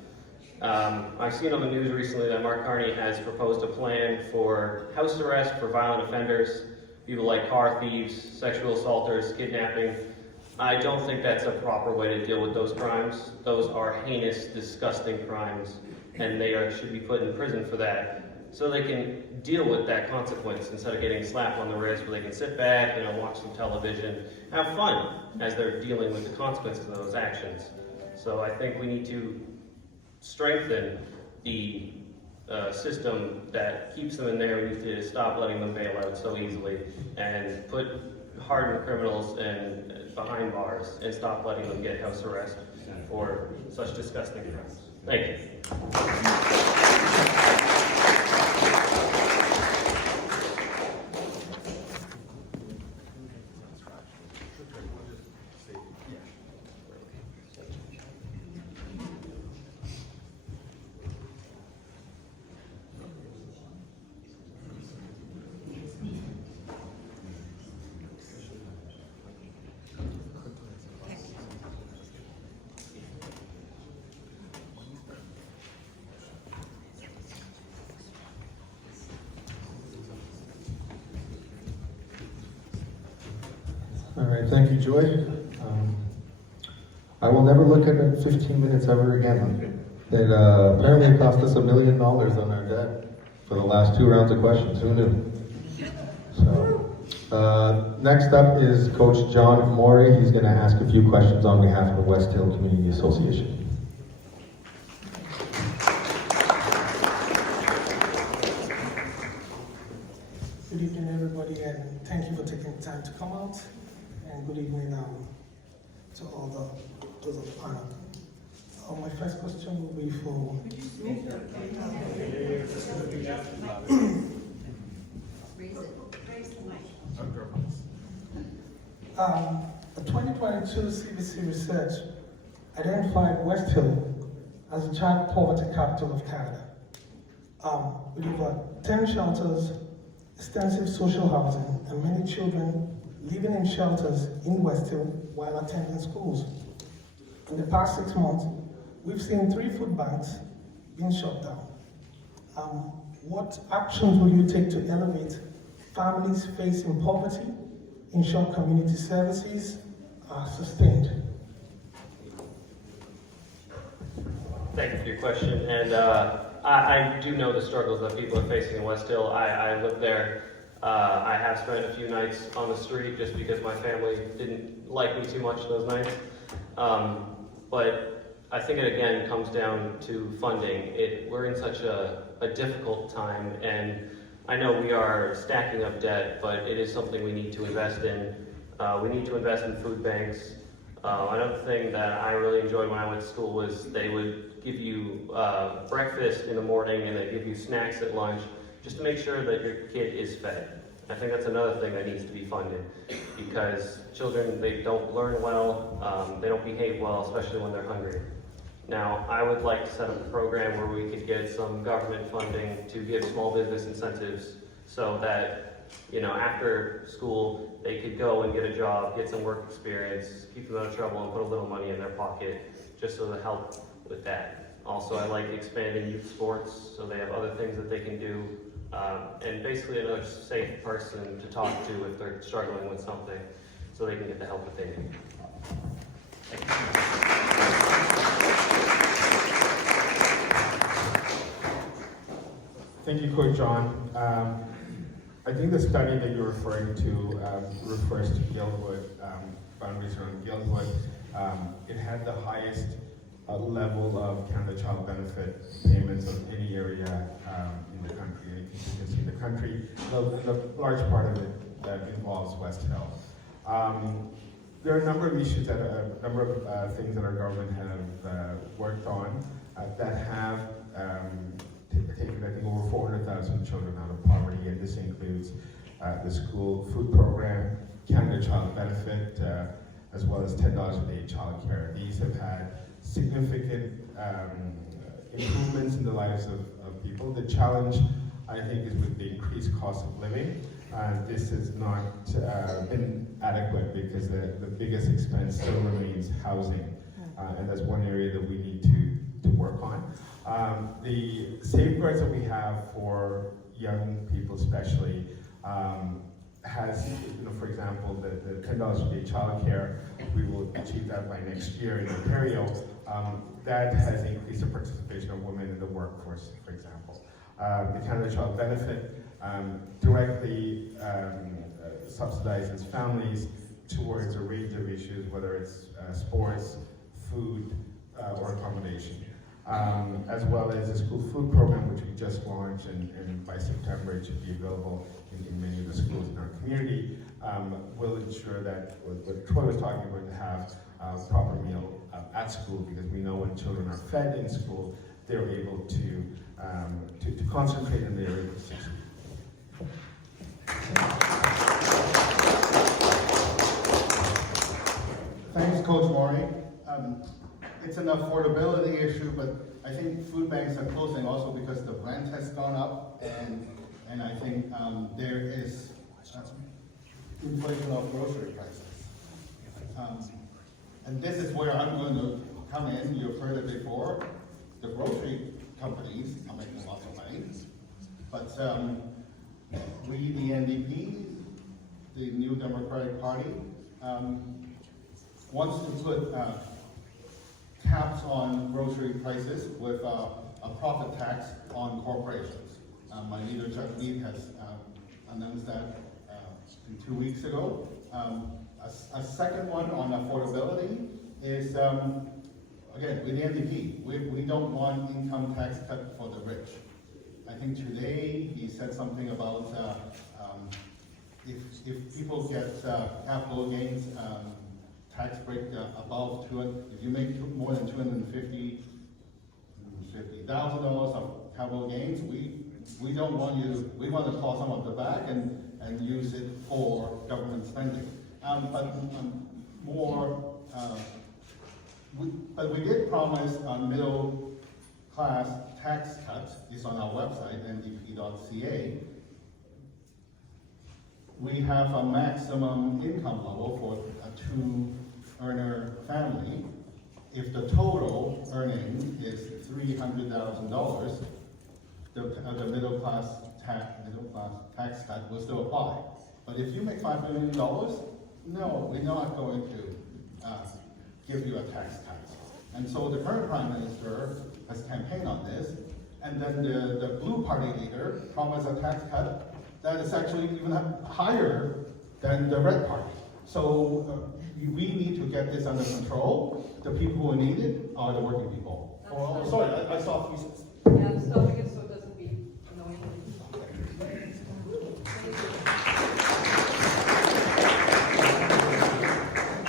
I've seen on the news recently that Mark Carney has proposed a plan for house arrest for violent offenders, people like car thieves, sexual assaulters, kidnapping. I don't think that's a proper way to deal with those crimes. Those are heinous, disgusting crimes, and they should be put in prison for that, so they can deal with that consequence instead of getting slapped on the wrist, where they can sit back, watch some television, have fun as they're dealing with the consequences of those actions. So I think we need to strengthen the system that keeps them in there. We need to stop letting them bail out so easily and put hardened criminals behind bars and stop letting them get house arrest for such disgusting crimes. Thank you. All right, thank you, Joy. I will never look at it 15 minutes ever again. It apparently cost us $1 million on our debt for the last 2 rounds of questions. Who knew? So, next up is Coach John Morey. He's going to ask a few questions on behalf of the West Hill Community Association. Good evening, everybody, and thank you for taking the time to come out. And good evening to all those on the panel. My first question will be for. The 2022 CBC research identified West Hill as the child poverty capital of Canada. With over 10 shelters, extensive social housing, and many children living in shelters in West Hill while attending schools. In the past 6 months, we've seen 3 food banks being shut down. What actions will you take to elevate families facing poverty, ensure community services are sustained? Thank you for your question, and I do know the struggles that people are facing in West Hill. I live there. I have spent a few nights on the street just because my family didn't like me too much those nights. But I think it again comes down to funding. We're in such a difficult time, and I know we are stacking up debt, but it is something we need to invest in. We need to invest in food banks. Another thing that I really enjoyed when I went to school was they would give you breakfast in the morning and they give you snacks at lunch, just to make sure that your kid is fed. I think that's another thing that needs to be funded, because children, they don't learn well, they don't behave well, especially when they're hungry. Now, I would like to set up a program where we could get some government funding to give small business incentives so that, you know, after school, they could go and get a job, get some work experience, keep them out of trouble, and put a little money in their pocket, just so to help with that. Also, I like expanding youth sports, so they have other things that they can do, and basically another safe person to talk to if they're struggling with something, so they can get the help that they need. Thank you. Thank you, Coach John. I think the study that you're referring to refers to Guildwood, boundaries around Guildwood. It had the highest level of Canada Child Benefit payments of any area in the country. And you can see the country, the large part of it that involves West Hill. There are a number of issues that a number of things that our government have worked on that have taken, I think, over 400,000 children out of poverty, and this includes the school food program, Canada Child Benefit, as well as $10 a day child care. These have had significant improvements in the lives of people. The challenge, I think, is with the increased cost of living. This has not been adequate because the biggest expense still remains housing, and that's one area that we need to work on. The safeguards that we have for young people especially has, for example, the $10 a day childcare, we will achieve that by next year in Ontario. That has increased the participation of women in the workforce, for example. The Canada Child Benefit directly subsidizes families towards a range of issues, whether it's sports, food, or accommodation. As well as the school food program, which we just launched, and by September it should be available in many of the schools in our community, will ensure that what Troy was talking about, to have a proper meal at school, because we know when children are fed in school, they're able to concentrate and they're able to succeed. Thanks, Coach Maury. It's an affordability issue, but I think food banks are closing also because the rent has gone up, and I think there is inflation of grocery prices. And this is where I'm going to come in. You've heard it before. The grocery companies are making lots of money, but we, the NDP, the New Democratic Party, wants to put caps on grocery prices with a profit tax on corporations. My leader, Chuck Mead, has announced that 2 weeks ago. A second one on affordability is, again, with the NDP, we don't want income tax cut for the rich. I think today he said something about if people get capital gains tax break above if you make more than $250,000 of capital gains, we don't want you. We want to claw some of the back and use it for government spending. But we did promise a middle class tax cut. It's on our website, ndp.ca. We have a maximum income level for a two-earner family. If the total earning is $300,000, the middle class tax cut will still apply. But if you make $5 million, no, we're not going to give you a tax cut. And so the current Prime Minister has campaigned on this, and then the Blue Party leader promised a tax cut that is actually even higher than the Red Party. So we need to get this under control. The people who need it are the working people. Oh, sorry, I saw pieces. Yeah, I'm stopping it so it doesn't be annoying.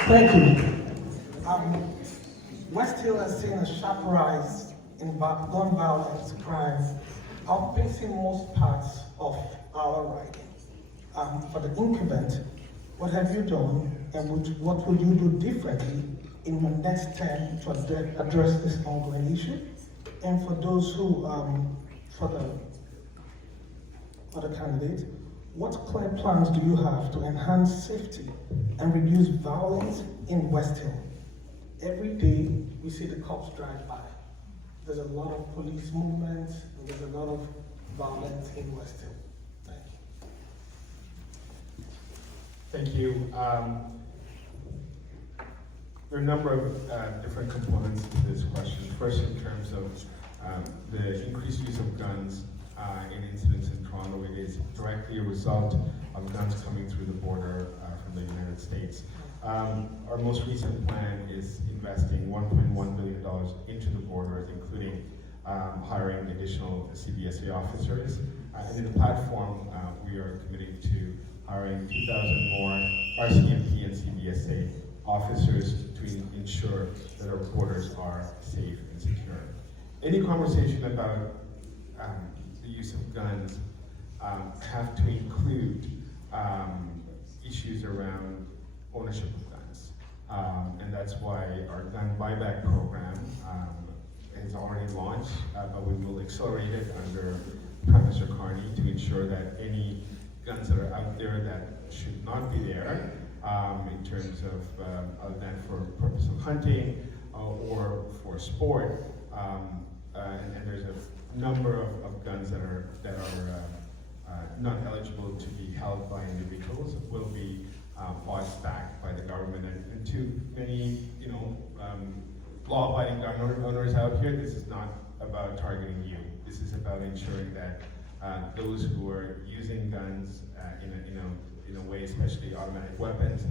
Thank you. West Hill has seen a sharp rise in gun violence crime, outpacing most parts of our riding. For the incumbent, what have you done, and what will you do differently in your next term to address this ongoing issue? And for those who, for the other candidates, what clear plans do you have to enhance safety and reduce violence in West Hill? Every day we see the cops drive by. There's a lot of police movement and there's a lot of violence in West Hill. Thank you. Thank you. There are a number of different components to this question. First, in terms of the increased use of guns in incidents in Toronto, it is directly a result of guns coming through the border from the United States. Our most recent plan is investing $1.1 billion into the border, including hiring additional CBSA officers. And in the platform, we are committing to hiring 2,000 more RCMP and CBSA officers to ensure that our borders are safe and secure. Any conversation about the use of guns have to include issues around ownership of guns. And that's why our gun buyback program is already launched, but we will accelerate it under Prime Minister Carney to ensure that any guns that are out there that should not be there in terms of other than for purpose of hunting or for sport, and there's a number of guns that are not eligible to be held by individuals will be bought back by the government. And to many, law-abiding gun owners out here, this is not about targeting you. This is about ensuring that those who are using guns in a way, especially automatic weapons,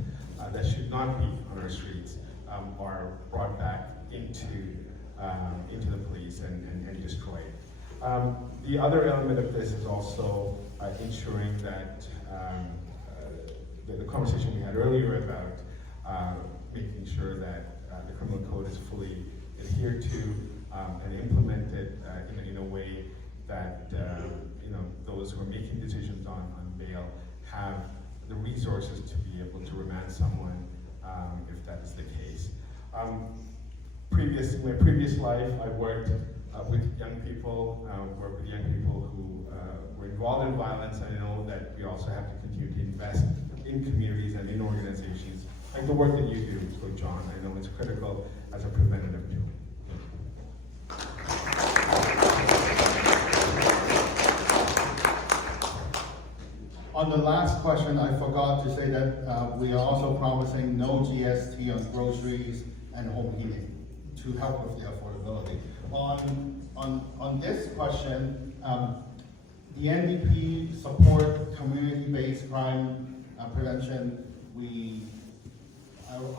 that should not be on our streets, are brought back into the police and destroyed. The other element of this is also ensuring that the conversation we had earlier about making sure that the criminal code is fully adhered to and implemented in a way that those who are making decisions on bail have the resources to be able to remand someone if that is the case. In my previous life, I worked with young people, worked with young people who were involved in violence. I know that we also have to continue to invest in communities and in organizations, like the work that you do, so John. I know it's critical as a preventative tool. On the last question, I forgot to say that we are also promising no GST on groceries and home heating to help with the affordability. On this question, the NDP support community-based crime prevention.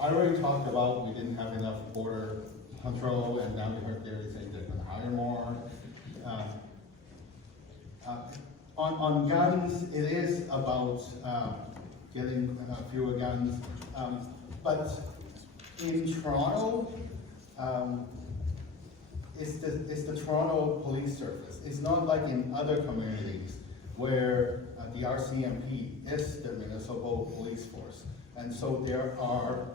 I already talked about we didn't have enough border control, and now we heard Gary saying they're going to hire more. On guns, it is about getting fewer guns, but in Toronto, it's the Toronto Police Service. It's not like in other communities where the RCMP is the municipal police force. And so there are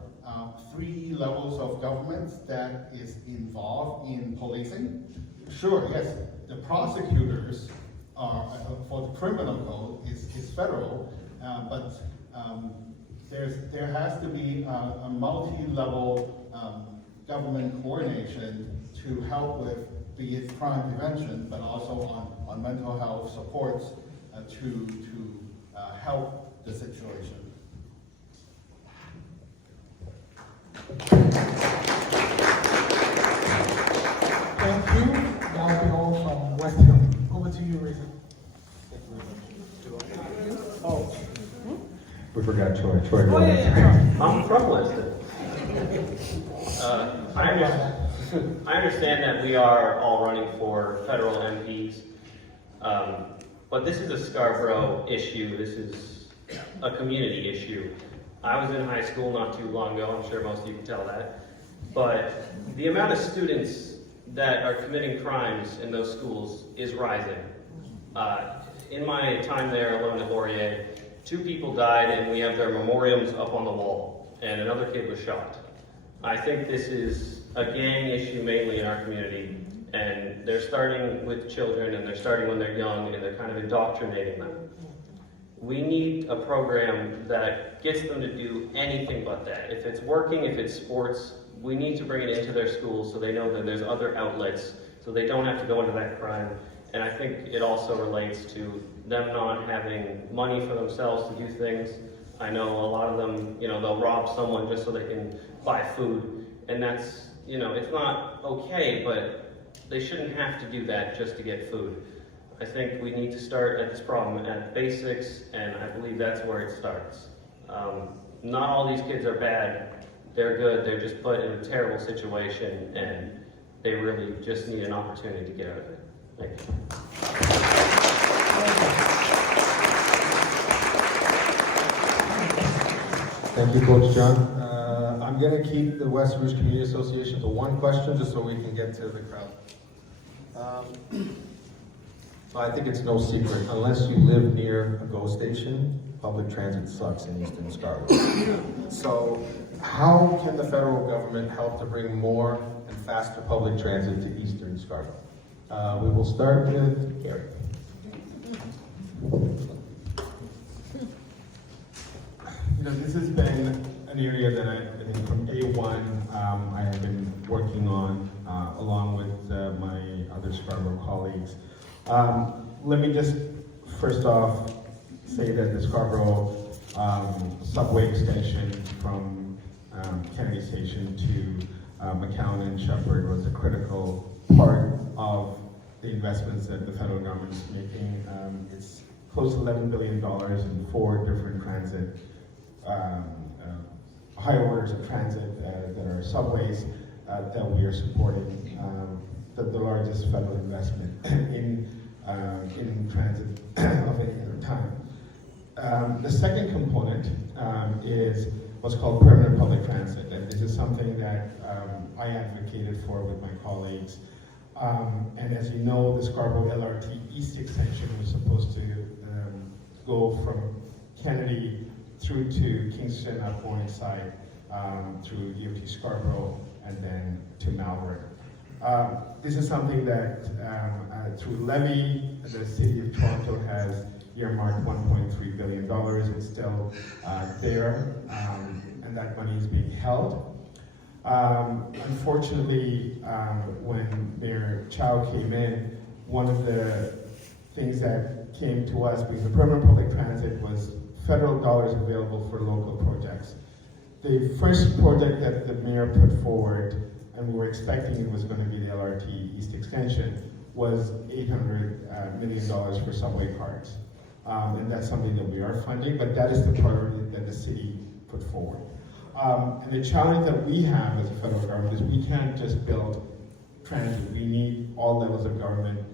3 levels of government that is involved in policing. Sure, yes, the prosecutors are, for the criminal code is federal, but there has to be a multi-level government coordination to help with, be it crime prevention, but also on mental health supports to help the situation. Thank you. That will be all from West Hill. Over to you, Reza. Oh. We forgot Troy. Troy, go ahead. I'm from Weston. I understand that we are all running for federal MPs, but this is a Scarborough issue. This is a community issue. I was in high school not too long ago. I'm sure most of you can tell that. But the amount of students that are committing crimes in those schools is rising. In my time there alone at Laurier, 2 people died and we have their memoriams up on the wall, and another kid was shot. I think this is a gang issue mainly in our community, and they're starting with children, and they're starting when they're young, and they're kind of indoctrinating them. We need a program that gets them to do anything but that. If it's working, if it's sports, we need to bring it into their schools so they know that there's other outlets, so they don't have to go into that crime. And I think it also relates to them not having money for themselves to do things. I know a lot of them, they'll rob someone just so they can buy food. And that's, it's not okay, but they shouldn't have to do that just to get food. I think we need to start at this problem at basics, and I believe that's where it starts. Not all these kids are bad. They're good. They're just put in a terrible situation, and they really just need an opportunity to get out of it. Thank you. Thank you, Coach John. I'm going to keep the West Rouge Community Association to one question just so we can get to the crowd. So I think it's no secret, unless you live near a GO station, public transit sucks in Eastern Scarborough. So how can the federal government help to bring more and faster public transit to Eastern Scarborough? We will start with Gary. This has been an area that I think from day one I have been working on along with my other Scarborough colleagues. Let me just first off say that the Scarborough subway extension from Kennedy Station to McCown and Shepherd was a critical part of the investments that the federal government is making. It's close to $11 billion in 4 different transit, high orders of transit that are subways that we are supporting. The largest federal investment in transit of any other time. The second component is what's called permanent public transit, and this is something that I advocated for with my colleagues. And as you know, the Scarborough LRT East extension was supposed to go from Kennedy through to Kingston up Morningside, through DOT Scarborough, and then to Malvern. This is something that through levy, the City of Toronto has earmarked $1.3 billion. It's still there, and that money is being held. Unfortunately, when Mayor Chow came in, one of the things that came to us because the permanent public transit was federal dollars available for local projects. The first project that the mayor put forward, and we were expecting it was going to be the LRT East Extension, was $800 million for subway cards. And that's something that we are funding, but that is the priority that the city put forward. And the challenge that we have as a federal government is we can't just build transit. We need all levels of government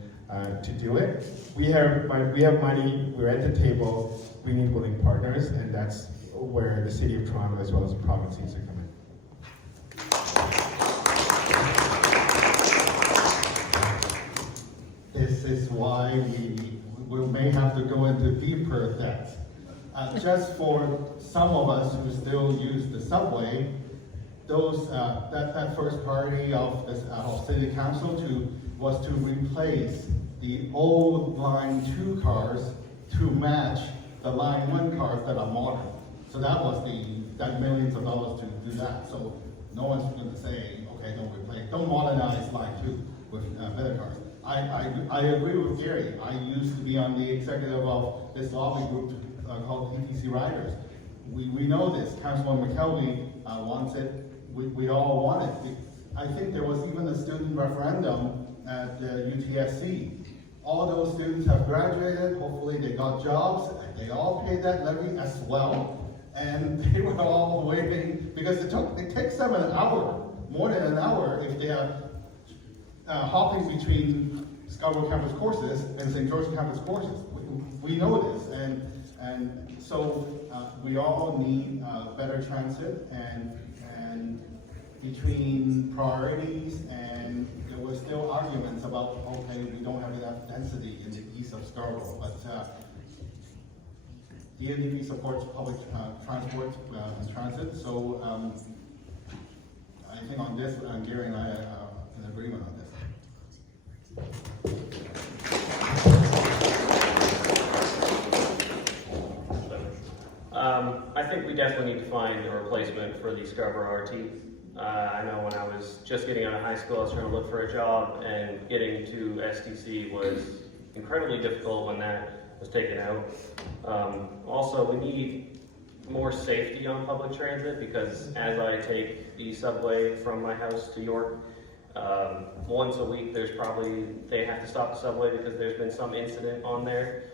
to do it. We have money, we're at the table, we need willing partners, and that's where the City of Toronto as well as the province needs to come in. This is why we may have to go into deeper depth. Just for some of us who still use the subway, that first priority of City Council was to replace the old Line 2 cars to match the Line 1 cars that are modern. So that was that millions of dollars to do that. So no one's going to say, okay, don't modernize Line 2 with better cars. I agree with Gary. I used to be on the executive of this lobby group called PTC Riders. We know this. Councilman McKelvey wants it. We all want it. I think there was even a student referendum at UTSC. All those students have graduated. Hopefully they got jobs. They all paid that levy as well. And they were all waiting because it takes them an hour, more than an hour, if they are hopping between Scarborough campus courses and St. George campus courses. We know this, and so we all need better transit, and between priorities, and there were still arguments about, okay, we don't have enough density in the east of Scarborough, but the NDP supports public transport and transit, so I think on this, Gary and I are in agreement on this. I think we definitely need to find a replacement for the Scarborough RT. I know when I was just getting out of high school, I was trying to look for a job, and getting to STC was incredibly difficult when that was taken out. Also, we need more safety on public transit, because as I take the subway from my house to York, once a week they have to stop the subway because there's been some incident on there.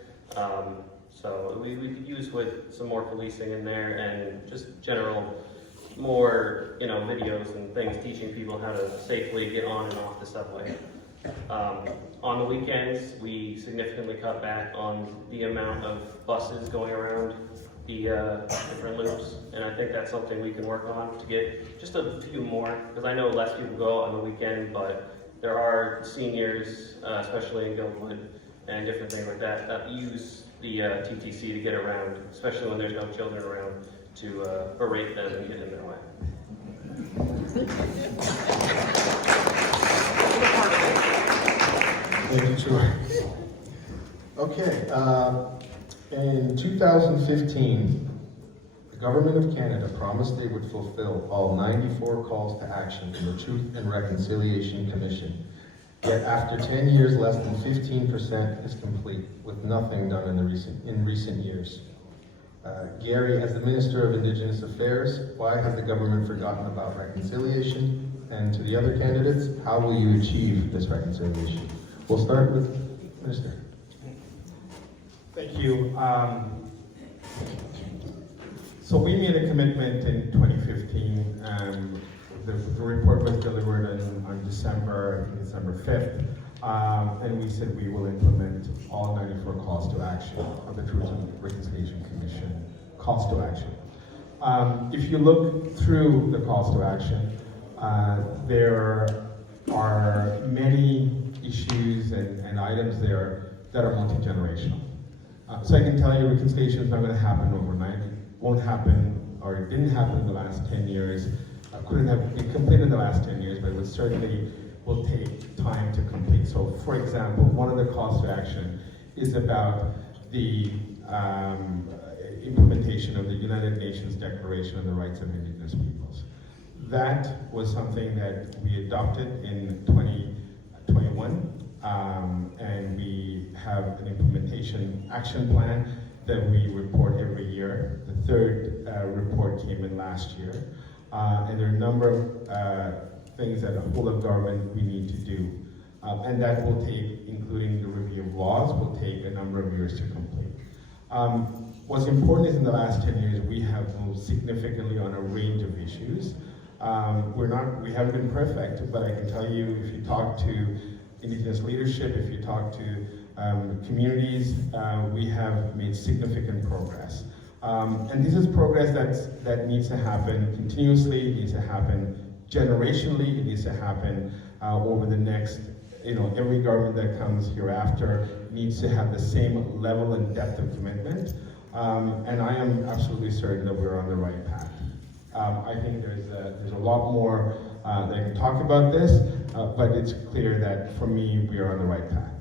So we could use with some more policing in there, and just general more, videos and things teaching people how to safely get on and off the subway. On the weekends, we significantly cut back on the amount of buses going around the different loops, and I think that's something we can work on to get just a few more, because I know less people go out on the weekend, but there are seniors, especially in Guildwood and different things like that, that use the TTC to get around, especially when there's no children around, to berate them and get in their way. Thank you, Troy. Okay, in 2015, the Government of Canada promised they would fulfill all 94 calls to action from the Truth and Reconciliation Commission. Yet after 10 years, less than 15% is complete, with nothing done in recent years. Gary, as the Minister of Indigenous Affairs, why has the government forgotten about reconciliation? And to the other candidates, how will you achieve this reconciliation? We'll start with Minister. Thank you. So we made a commitment in 2015. The report was delivered on December 5th, and we said we will implement all 94 calls to action of the Truth and Reconciliation Commission calls to action. If you look through the calls to action, there are many issues and items there that are multi-generational. So I can tell you reconciliation is not going to happen overnight. It won't happen, or it didn't happen in the last 10 years. Couldn't have been completed in the last 10 years, but it certainly will take time to complete. So for example, one of the calls to action is about the implementation of the United Nations Declaration on the Rights of Indigenous Peoples. That was something that we adopted in 2021, and we have an implementation action plan that we report every year. The third report came in last year. And there are a number of things that a whole of government we need to do. And that will take, including the review of laws, will take a number of years to complete. What's important is in the last 10 years, we have moved significantly on a range of issues. We haven't been perfect, but I can tell you, if you talk to Indigenous leadership, if you talk to communities, we have made significant progress. And this is progress that needs to happen continuously, it needs to happen generationally, it needs to happen over the next, every government that comes hereafter needs to have the same level and depth of commitment. And I am absolutely certain that we're on the right path. I think there's a lot more that I can talk about this, but it's clear that for me, we are on the right path.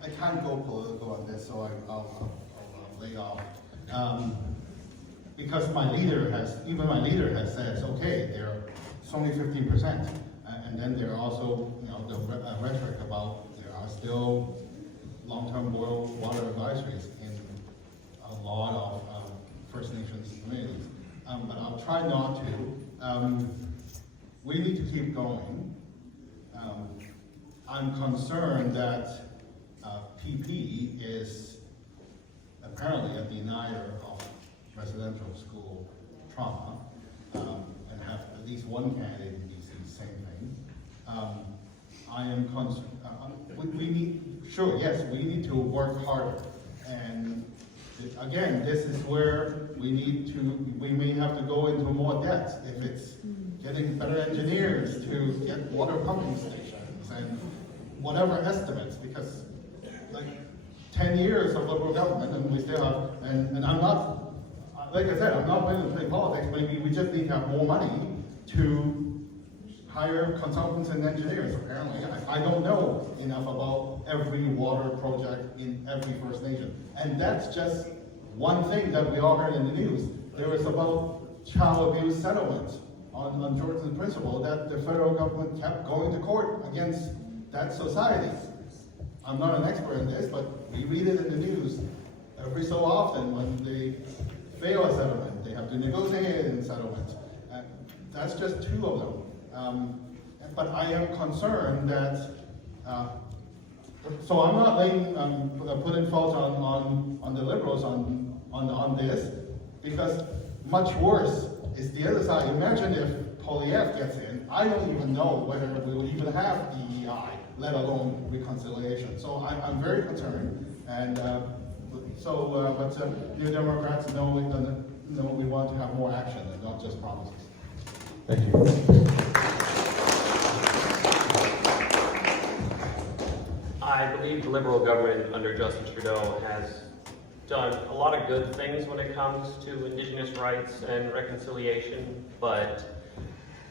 I can't go political on this, so I'll lay off. Because even my leader has said, it's okay, it's only 15%. And then there are also, the rhetoric about there are still long-term boil water advisories in a lot of First Nations communities. But I'll try not to. We need to keep going. I'm concerned that PP is apparently a denier of residential school trauma, and have at least one candidate in BC same thing. I am concerned. We need to work harder. And again, this is where we may have to go into more depth if it's getting better engineers to get water pumping stations and whatever estimates, because 10 years of Liberal government, and we still have, and I'm not, like I said, I'm not willing to play politics, but we just need to have more money to hire consultants and engineers, apparently. I don't know enough about every water project in every First Nation. And that's just one thing that we all heard in the news. There was about child abuse settlements on Jordan's principle that the federal government kept going to court against that society. I'm not an expert in this, but we read it in the news every so often when they fail a settlement. They have to negotiate in settlements. That's just 2 of them. But I am concerned that, so I'm not putting fault on the Liberals on this, because much worse is the other side. Imagine if Poilievre gets in. I don't even know whether we will even have DEI, let alone reconciliation. So I'm very concerned, and but New Democrats know we want to have more action and not just promises. Thank you. I believe the Liberal government under Justin Trudeau has done a lot of good things when it comes to Indigenous rights and reconciliation, but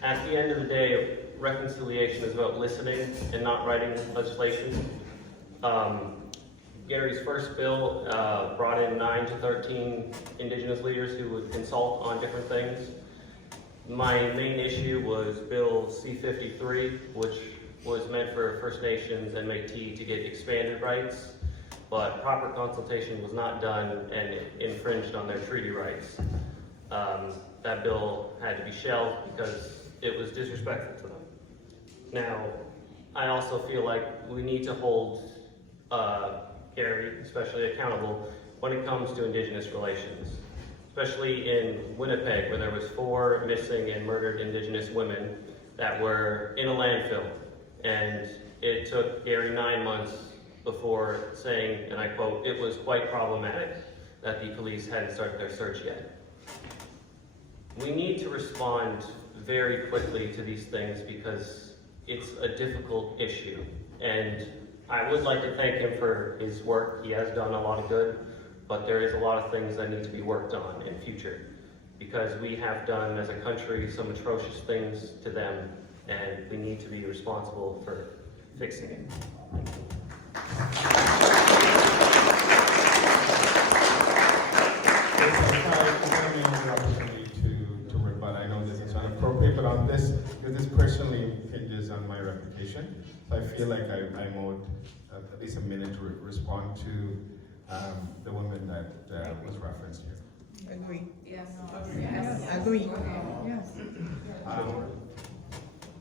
at the end of the day, reconciliation is about listening and not writing legislation. Gary's first bill brought in 9 to 13 Indigenous leaders who would consult on different things. My main issue was Bill C-53, which was meant for First Nations and Métis to get expanded rights, but proper consultation was not done and it infringed on their treaty rights. That bill had to be shelved because it was disrespectful to them. Now, I also feel like we need to hold Gary especially accountable when it comes to Indigenous relations, especially in Winnipeg, where there was 4 missing and murdered Indigenous women that were in a landfill. And it took Gary 9 months before saying, and I quote, "It was quite problematic that the police hadn't started their search yet." We need to respond very quickly to these things because it's a difficult issue. And I would like to thank him for his work. He has done a lot of good, but there is a lot of things that need to be worked on in future because we have done as a country some atrocious things to them, and we need to be responsible for fixing it. To rebut. I know this is inappropriate, but on this, because this personally hinges on my reputation, so I feel like I owed at least a minute to respond to the woman that was referenced here. Agree. Yes. Yes. Agree. Yes.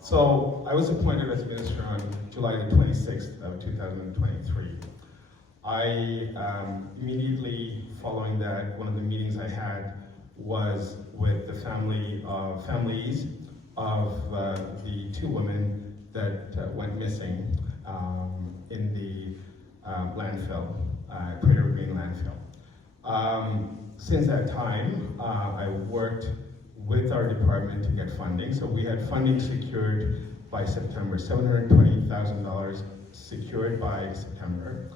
So I was appointed as minister on July the 26th of 2023. I immediately following that, one of the meetings I had was with the families of the 2 women that went missing in the landfill, Prairie Green landfill. Since that time, I worked with our department to get funding. So we had funding secured by September, $720,000 secured by September.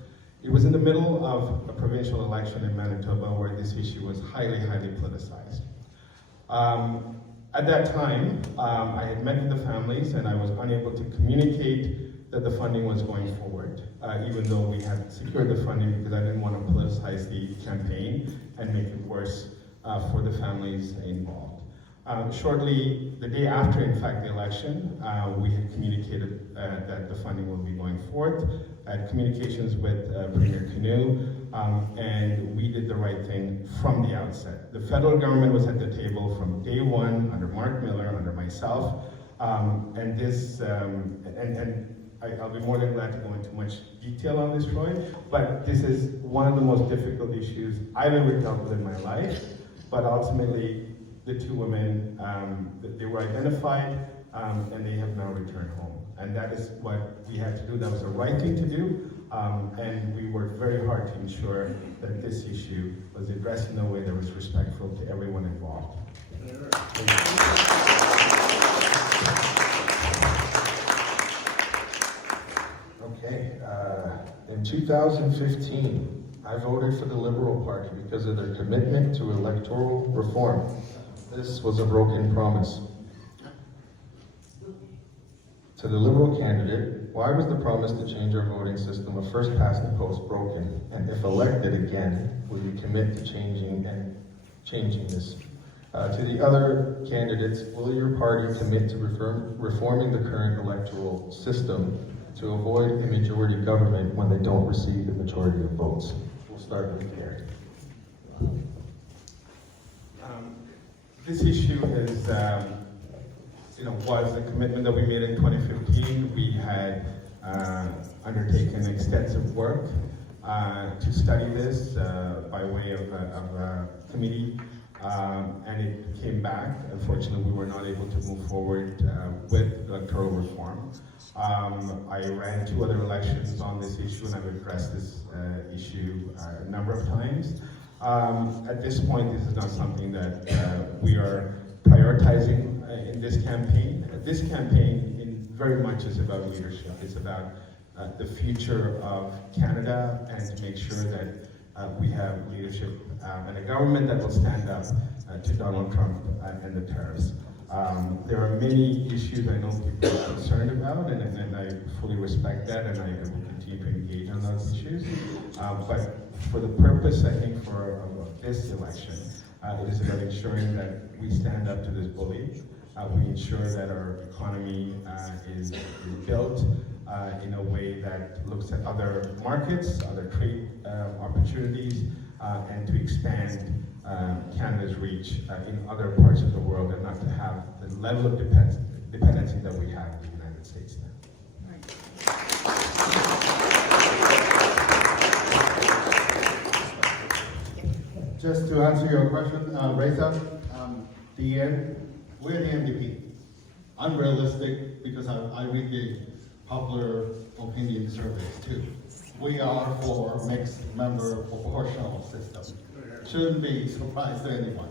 It was in the middle of a provincial election in Manitoba where this issue was highly, highly politicized. At that time, I had met with the families and I was unable to communicate that the funding was going forward, even though we had secured the funding because I didn't want to politicize the campaign and make it worse for the families involved. Shortly, the day after, in fact, the election, we had communicated that the funding will be going forth. I had communications with Premier Canoe, and we did the right thing from the outset. The federal government was at the table from day one, under Mark Miller, under myself, and this, I'll be more than glad to go into much detail on this, Troy, but this is one of the most difficult issues I've ever dealt with in my life, but ultimately, the 2 women, they were identified, and they have now returned home. And that is what we had to do. That was the right thing to do, and we worked very hard to ensure that this issue was addressed in a way that was respectful to everyone involved. Okay, then 2015, I voted for the Liberal Party because of their commitment to electoral reform. This was a broken promise. To the Liberal candidate, why was the promise to change our voting system of first past the post broken? And if elected again, will you commit to changing this? To the other candidates, will your party commit to reforming the current electoral system to avoid a majority government when they don't receive the majority of votes? We'll start with Gary. This issue is, was a commitment that we made in 2015. We had undertaken extensive work to study this by way of a committee, and it came back. Unfortunately, we were not able to move forward with electoral reform. I ran 2 other elections on this issue, and I've addressed this issue a number of times. At this point, this is not something that we are prioritizing in this campaign. This campaign very much is about leadership. It's about the future of Canada, and to make sure that we have leadership and a government that will stand up to Donald Trump and the tariffs. There are many issues I know people are concerned about, and I fully respect that, and I will continue to engage on those issues. But for the purpose, I think, of this election, it is about ensuring that we stand up to this bully. We ensure that our economy is built in a way that looks at other markets, other trade opportunities, and to expand Canada's reach in other parts of the world, and not to have the level of dependency that we have in the United States now. Just to answer your question, Reza, we're the NDP. Unrealistic, because I read the popular opinion surveys too. We are for mixed member proportional system. Shouldn't be a surprise to anyone.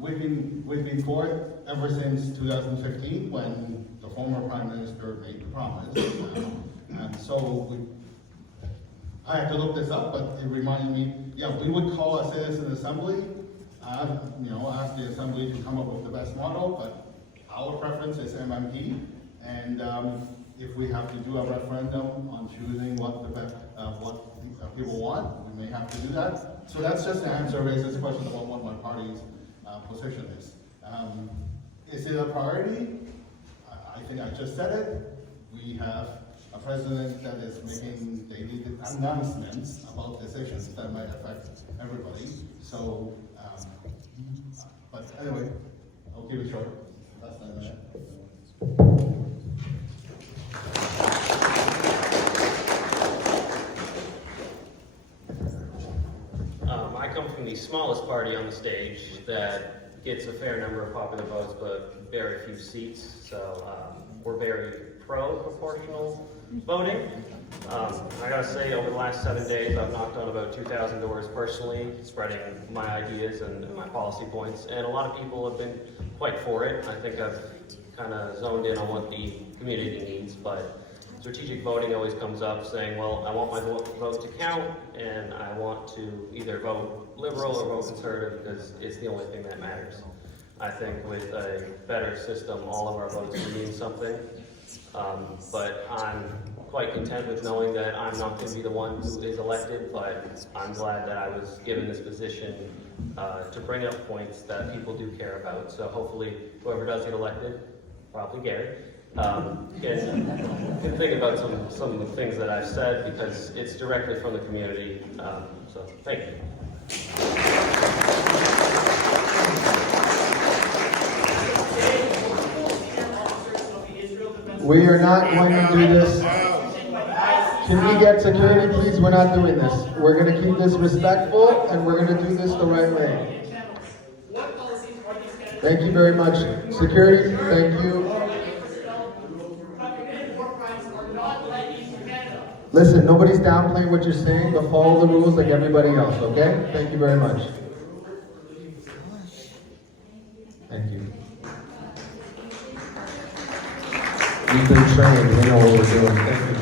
We've been for it ever since 2015, when the former Prime Minister made the promise. And so I had to look this up, but it reminded me, yeah, we would call a citizen assembly, ask the assembly to come up with the best model, but our preference is MMP, and if we have to do a referendum on choosing what people want, we may have to do that. So that's just to answer Reza's question about what my party's position is. Is it a priority? I think I just said it. We have a president that is making daily announcements about decisions that might affect everybody. So, but anyway, I'll keep it short. That's not bad. I come from the smallest party on the stage that gets a fair number of popular votes, but very few seats. So we're very pro-proportional voting. I gotta say, over the last 7 days, I've knocked on about 2,000 doors personally, spreading my ideas and my policy points, and a lot of people have been quite for it. I think I've kind of zoned in on what the community needs, but strategic voting always comes up saying, well, I want my vote to count, and I want to either vote Liberal or vote Conservative because it's the only thing that matters. I think with a better system, all of our votes will mean something, but I'm quite content with knowing that I'm not going to be the one who is elected, but I'm glad that I was given this position to bring up points that people do care about. So hopefully whoever does get elected, probably Gary, can think about some of the things that I've said, because it's directly from the community. So thank you. We are not going to do this. Can we get security, please? We're not doing this. We're going to keep this respectful, and we're going to do this the right way. Thank you very much. Security, thank you. Listen, nobody's downplaying what you're saying, but follow the rules like everybody else, okay? Thank you very much. Thank you. We've been trained, we know what we're doing. Thank you.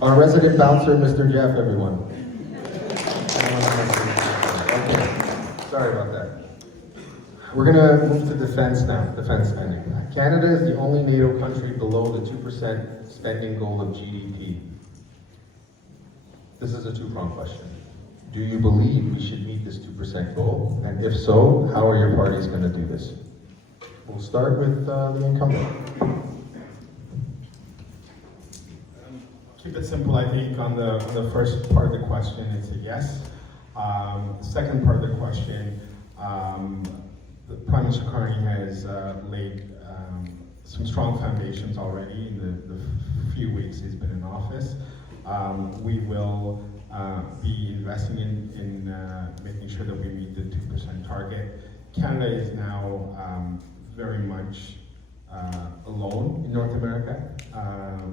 Our resident bouncer, Mr. Jeff, everyone. Okay, sorry about that. We're gonna move to defense now, defense spending. Canada is the only NATO country below the 2% spending goal of GDP. This is a two-pronged question. Do you believe we should meet this 2% goal? And if so, how are your parties gonna do this? We'll start with the incumbent. Keep it simple, I think, on the first part of the question, it's a yes. The second part of the question, the Prime Minister Carney has laid some strong foundations already in the few weeks he's been in office. We will be investing in making sure that we meet the 2% target. Canada is now very much alone in North America.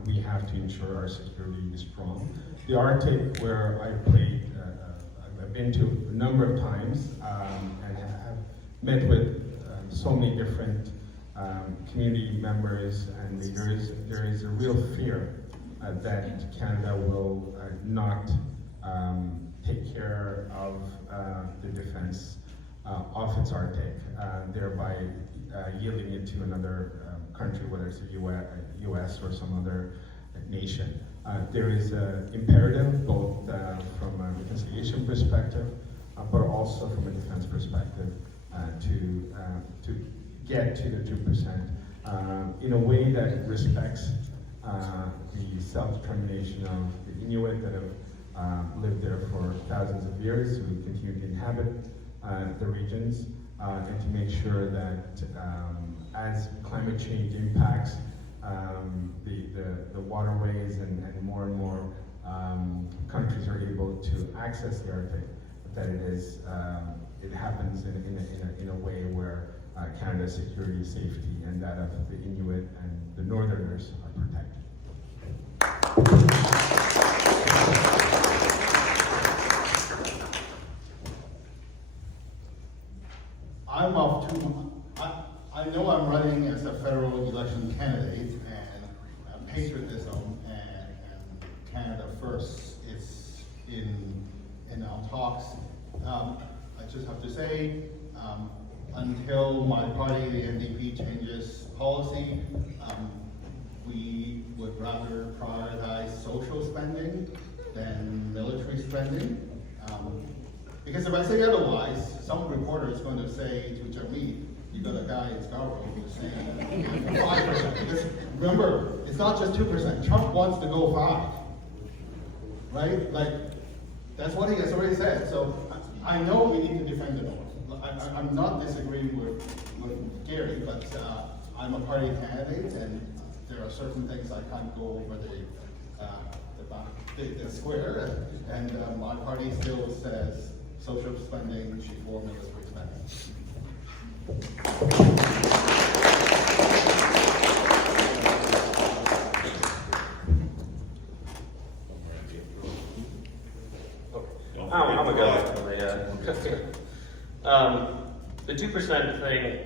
We have to ensure our security is strong. The Arctic, where I've been to a number of times and have met with so many different community members and leaders, there is a real fear that Canada will not take care of the defense of its Arctic, thereby yielding it to another country, whether it's the US or some other nation. There is an imperative, both from a reconciliation perspective, but also from a defense perspective, to get to the 2% in a way that respects the self-determination of the Inuit that have lived there for thousands of years, who continue to inhabit the regions, and to make sure that as climate change impacts the waterways and more countries are able to access the Arctic, that it happens in a way where Canada's security, safety, and that of the Inuit and the Northerners are protected. I know I'm running as a federal election candidate, and patriotism and Canada first is in our talks. I just have to say, until my party, the NDP, changes policy, we would rather prioritize social spending than military spending. Because if I say otherwise, some reporter is going to say to Jeremy, you got a guy in Scarborough who's saying 5%. Because remember, it's not just 2%. Trump wants to go 5%. Right? Like, that's what he has already said. So I know we need to defend the North. I'm not disagreeing with Gary, but I'm a party candidate, and there are certain things I can't go over the square, and my party still says social spending before military spending. I'm a go. The 2% thing,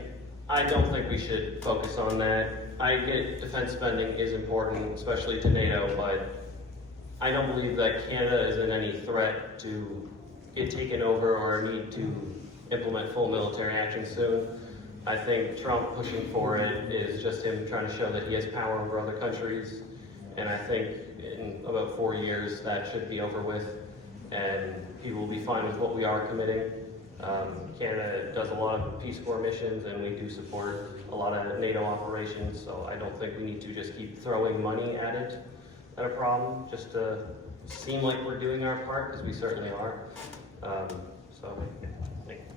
I don't think we should focus on that. I get defense spending is important, especially to NATO, but I don't believe that Canada is in any threat to get taken over or need to implement full military action soon. I think Trump pushing for it is just him trying to show that he has power over other countries, and I think in about 4 years that should be over with, and people will be fine with what we are committing. Canada does a lot of Peace Corps missions, and we do support a lot of NATO operations, so I don't think we need to just keep throwing money at it, at a problem, just to seem like we're doing our part, because we certainly are. So, thank you.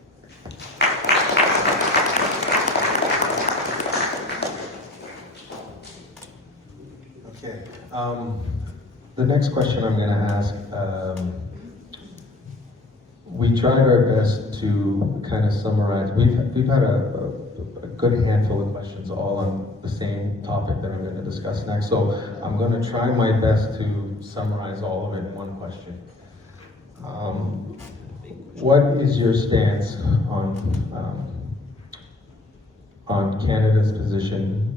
Okay. The next question I'm going to ask, we tried our best to kind of summarize. We've had a good handful of questions all on the same topic that I'm going to discuss next. So I'm going to try my best to summarize all of it in one question. What is your stance on Canada's position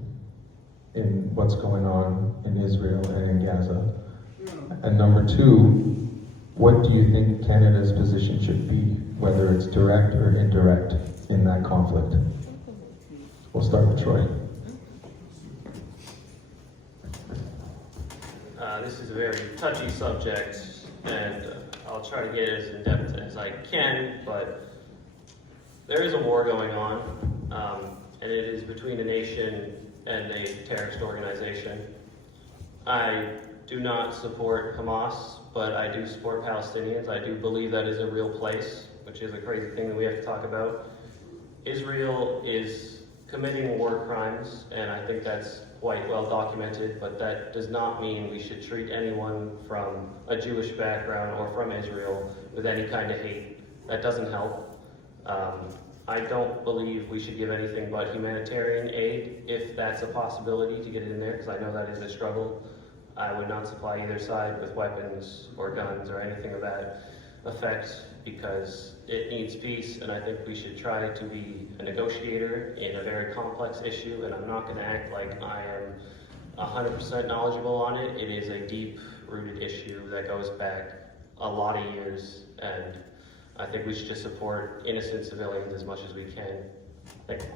in what's going on in Israel and in Gaza? And number two, what do you think Canada's position should be, whether it's direct or indirect in that conflict? We'll start with Troy. This is a very touchy subject, and I'll try to get as in-depth as I can, but there is a war going on, and it is between a nation and a terrorist organization. I do not support Hamas, but I do support Palestinians. I do believe that is a real place, which is a crazy thing that we have to talk about. Israel is committing war crimes, and I think that's quite well documented, but that does not mean we should treat anyone from a Jewish background or from Israel with any kind of hate. That doesn't help. I don't believe we should give anything but humanitarian aid, if that's a possibility to get it in there, because I know that is a struggle. I would not supply either side with weapons or guns or anything of that effect, because it needs peace, and I think we should try to be a negotiator in a very complex issue, and I'm not going to act like I am 100% knowledgeable on it. It is a deep-rooted issue that goes back a lot of years, and I think we should just support innocent civilians as much as we can. Thank you.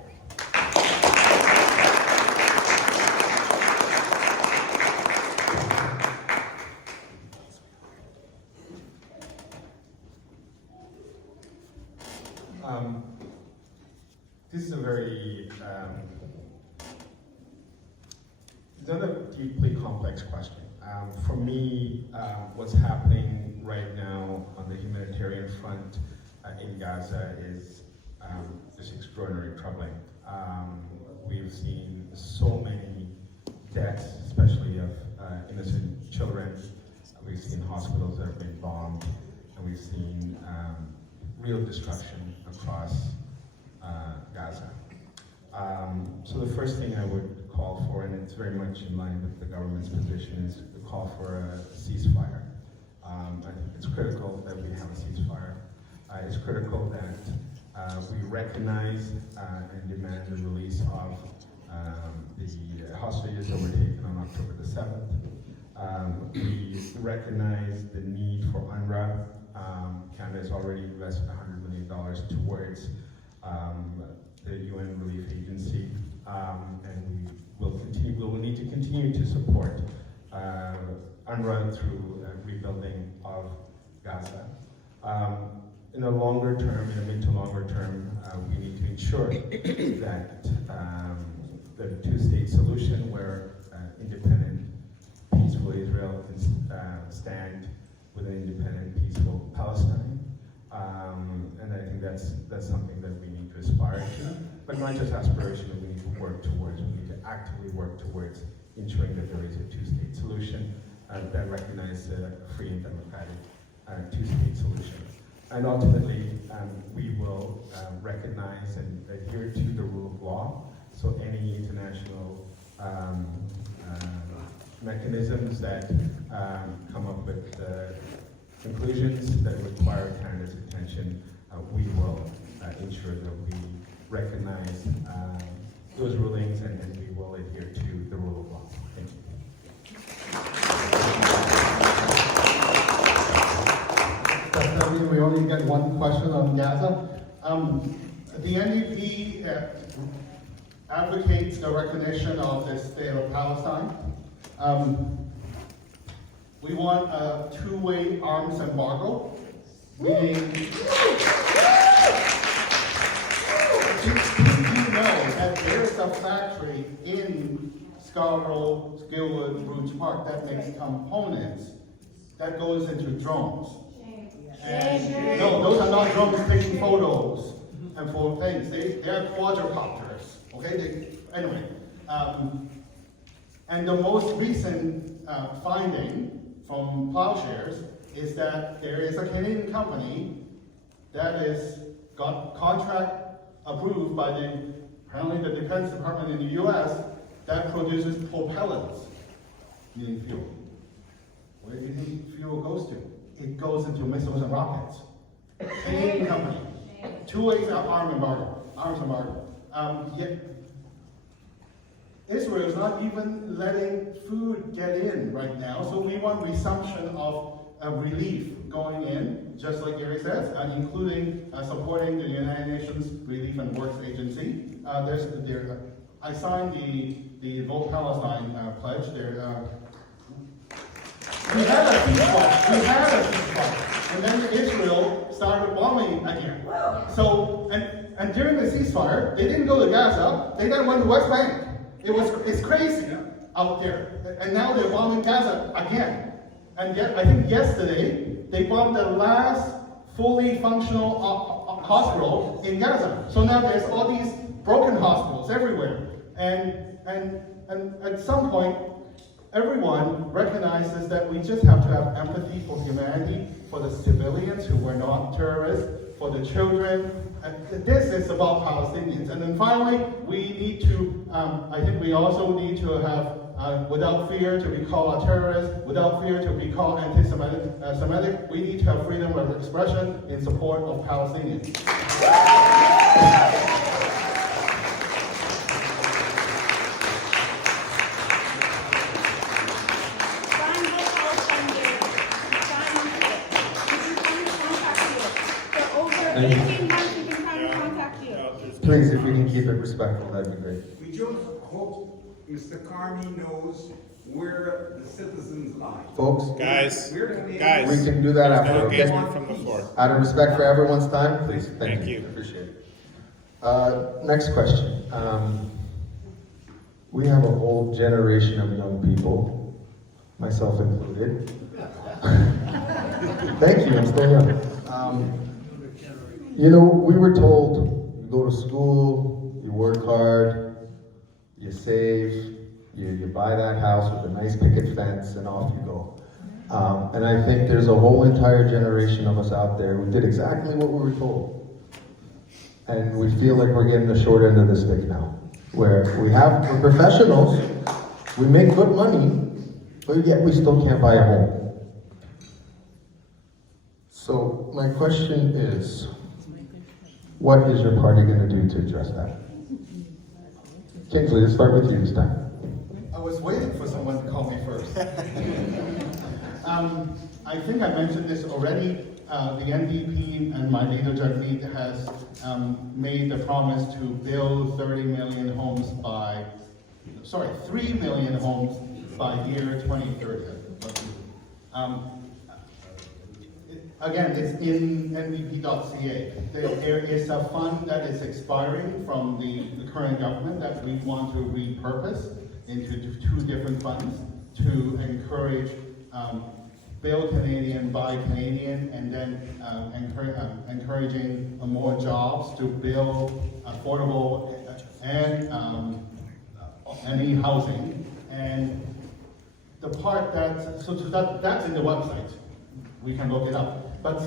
This is a very, another deeply complex question. For me, what's happening right now on the humanitarian front in Gaza is just extraordinarily troubling. We've seen so many deaths, especially of innocent children. We've seen hospitals that have been bombed, and we've seen real destruction across Gaza. So the first thing I would call for, and it's very much in line with the government's position, is the call for a ceasefire. I think it's critical that we have a ceasefire. It's critical that we recognize and demand the release of the hostages that were taken on October the 7th. We recognize the need for UNRWA. Canada has already invested $100 million towards the UN Relief Agency, and we will need to continue to support UNRWA through rebuilding of Gaza. In a longer term, in a mid to longer term, we need to ensure that the two-state solution where independent, peaceful Israel can stand with an independent, peaceful Palestine. And I think that's something that we need to aspire to, but not just aspirational, we need to work towards. We need to actively work towards ensuring that there is a two-state solution that recognizes a free and democratic two-state solution. And ultimately, we will recognize and adhere to the rule of law. So any international mechanisms that come up with conclusions that require Canada's attention, we will ensure that we recognize those rulings and we will adhere to the rule of law. Thank you. We only get one question on Gaza. The NDP advocates the recognition of the state of Palestine. We want a two-way arms embargo, meaning you know that there's a factory in Scarborough-Guildwood-Rouge Park that makes components that goes into drones. And no, those are not drones taking photos and for things. They are quadricopters. Okay. Anyway, and the most recent finding from Plowshares is that there is a Canadian company that is got contract approved by apparently the Defense Department in the U.S. that produces propellants, meaning fuel. Where do you think fuel goes to? It goes into missiles and rockets. Canadian company. 2 ways arms embargo. Israel is not even letting food get in right now, so we want resumption of relief going in, just like Gary says, including supporting the United Nations Relief and Works Agency. I signed the Vote Palestine pledge. We had a ceasefire, and then Israel started bombing again. So, and during the ceasefire, they didn't go to Gaza, they then went to West Bank. It's crazy out there. And now they're bombing Gaza again. And yet, I think yesterday, they bombed the last fully functional hospital in Gaza. So now there's all these broken hospitals everywhere. And at some point, everyone recognizes that we just have to have empathy for humanity, for the civilians who were not terrorists, for the children. This is about Palestinians. And then finally, we need to, I think we also need to have, without fear to be called a terrorist, without fear to be called anti-Semitic, we need to have freedom of expression in support of Palestinians. Please, if you can keep it respectful, that'd be great. We just hope Mr. Carney knows where the citizens lie. Folks, Guys, We're Canadians. guys. we can do that after, Okay, okay? from the floor. Out of respect for everyone's time, please, thank Thank you. you. Appreciate it. Next question. We have a whole generation of young people, myself included. Thank you, I'm still young. You know, we were told, you go to school, you work hard, you save, you buy that house with a nice picket fence, and off you go. And I think there's a whole entire generation of us out there who did exactly what we were told. And we feel like we're getting the short end of the stick now. Where we're professionals, we make good money, but yet we still can't buy a home. So my question is, what is your party going to do to address that? Kingsley, let's start with you this time. I was waiting for someone to call me first. I think I mentioned this already. The NDP and my leader Jagmeet has made the promise to build 3 million homes by year 2030. Again, it's in ndp.ca. There is a fund that is expiring from the current government that we want to repurpose into 2 different funds to encourage build Canadian, buy Canadian, and then encouraging more jobs to build affordable and any housing. And the part that's in the website. We can look it up. But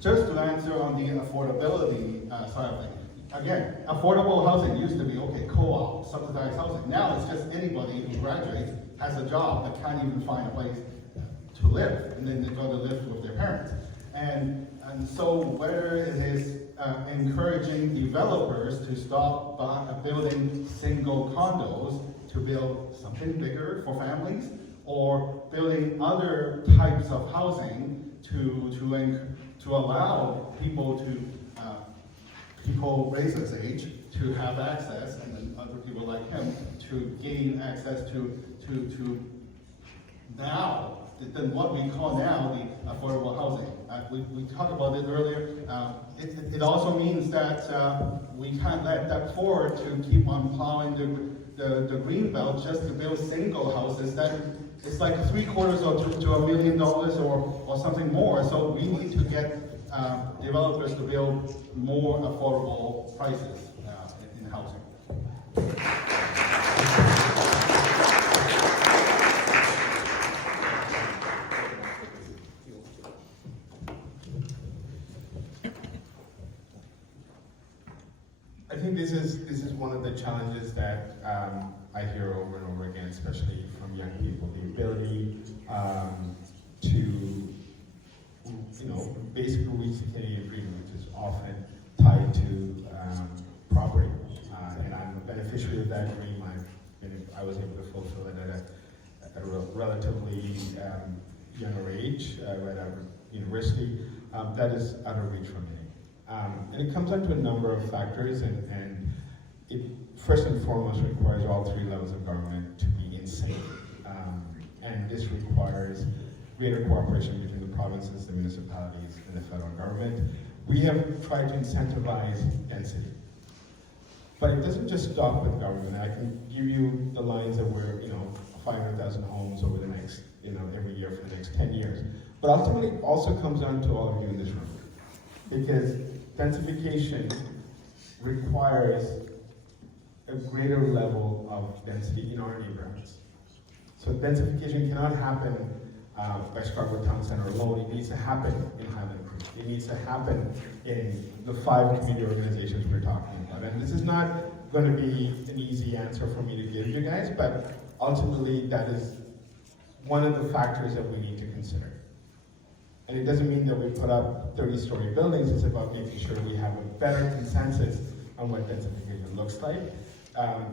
just to answer on the affordability side of things, again, affordable housing used to be, okay, co-op, subsidized housing. Now it's just anybody who graduates, has a job, but can't even find a place to live, and then they go to live with their parents. And so whether it is encouraging developers to stop building single condos to build something bigger for families, or building other types of housing to allow people raise his age to have access, and then other people like him to gain access to now, than what we call now the affordable housing. We talked about it earlier. It also means that we can't let that forward to keep on plowing the green belt just to build single houses. That it's like $750,000 to $1 million or something more. So we need to get developers to build more affordable prices in housing. I think this is one of the challenges that I hear over and over again, especially from young people, the ability to, basically reach the Canadian dream, which is often tied to property. And I'm a beneficiary of that dream. I was able to fulfill it at a relatively younger age, right out of university. That is out of reach for many. And it comes down to a number of factors, and it first and foremost requires all three levels of government to be in sync. And this requires greater cooperation between the provinces, the municipalities, and the federal government. We have tried to incentivize density. But it doesn't just stop with government. I can give you the lines that we're, 500,000 homes over the next, every year for the next 10 years. But ultimately, it also comes down to all of you in this room. Because densification requires a greater level of density in our neighborhoods. So densification cannot happen by Scarborough Town Center alone. It needs to happen in Highland Creek. It needs to happen in the 5 community organizations we're talking about. And this is not going to be an easy answer for me to give you guys, but ultimately that is one of the factors that we need to consider. And it doesn't mean that we put up 30-story buildings. It's about making sure we have a better consensus on what densification looks like.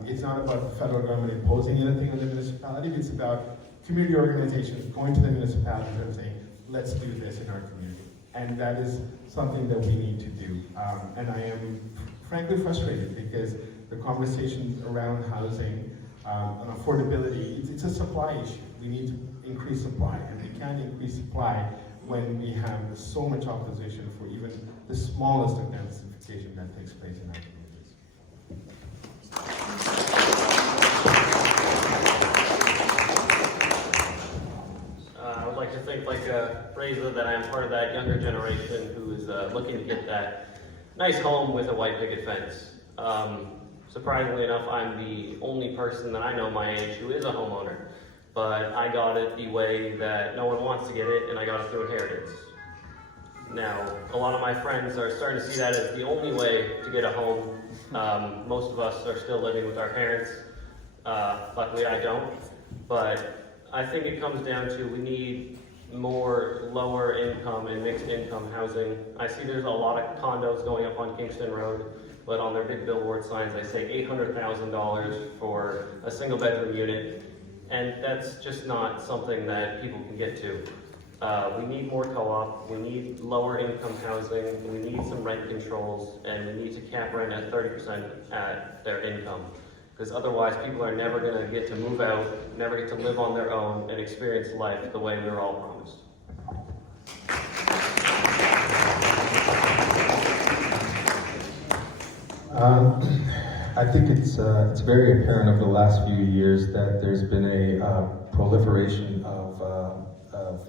It's not about the federal government imposing anything on the municipality. It's about community organizations going to the municipalities and saying, let's do this in our community. And that is something that we need to do. And I am frankly frustrated because the conversations around housing and affordability, it's a supply issue. We need to increase supply, and we can't increase supply when we have so much opposition for even the smallest of densification that takes place in our communities. I would like to think, like Fraser, that I am part of that younger generation who is looking to get that nice home with a white picket fence. Surprisingly enough, I'm the only person that I know my age who is a homeowner. But I got it the way that no one wants to get it, and I got it through inheritance. Now, a lot of my friends are starting to see that as the only way to get a home. Most of us are still living with our parents. Luckily, I don't. But I think it comes down to we need more lower income and mixed income housing. I see there's a lot of condos going up on Kingston Road, but on their big billboard signs they say $800,000 for a single bedroom unit. And that's just not something that people can get to. We need more co-op, we need lower income housing, we need some rent controls, and we need to cap rent at 30% at their income. Because otherwise people are never gonna get to move out, never get to live on their own and experience life the way we were all promised. I think it's very apparent over the last few years that there's been a proliferation of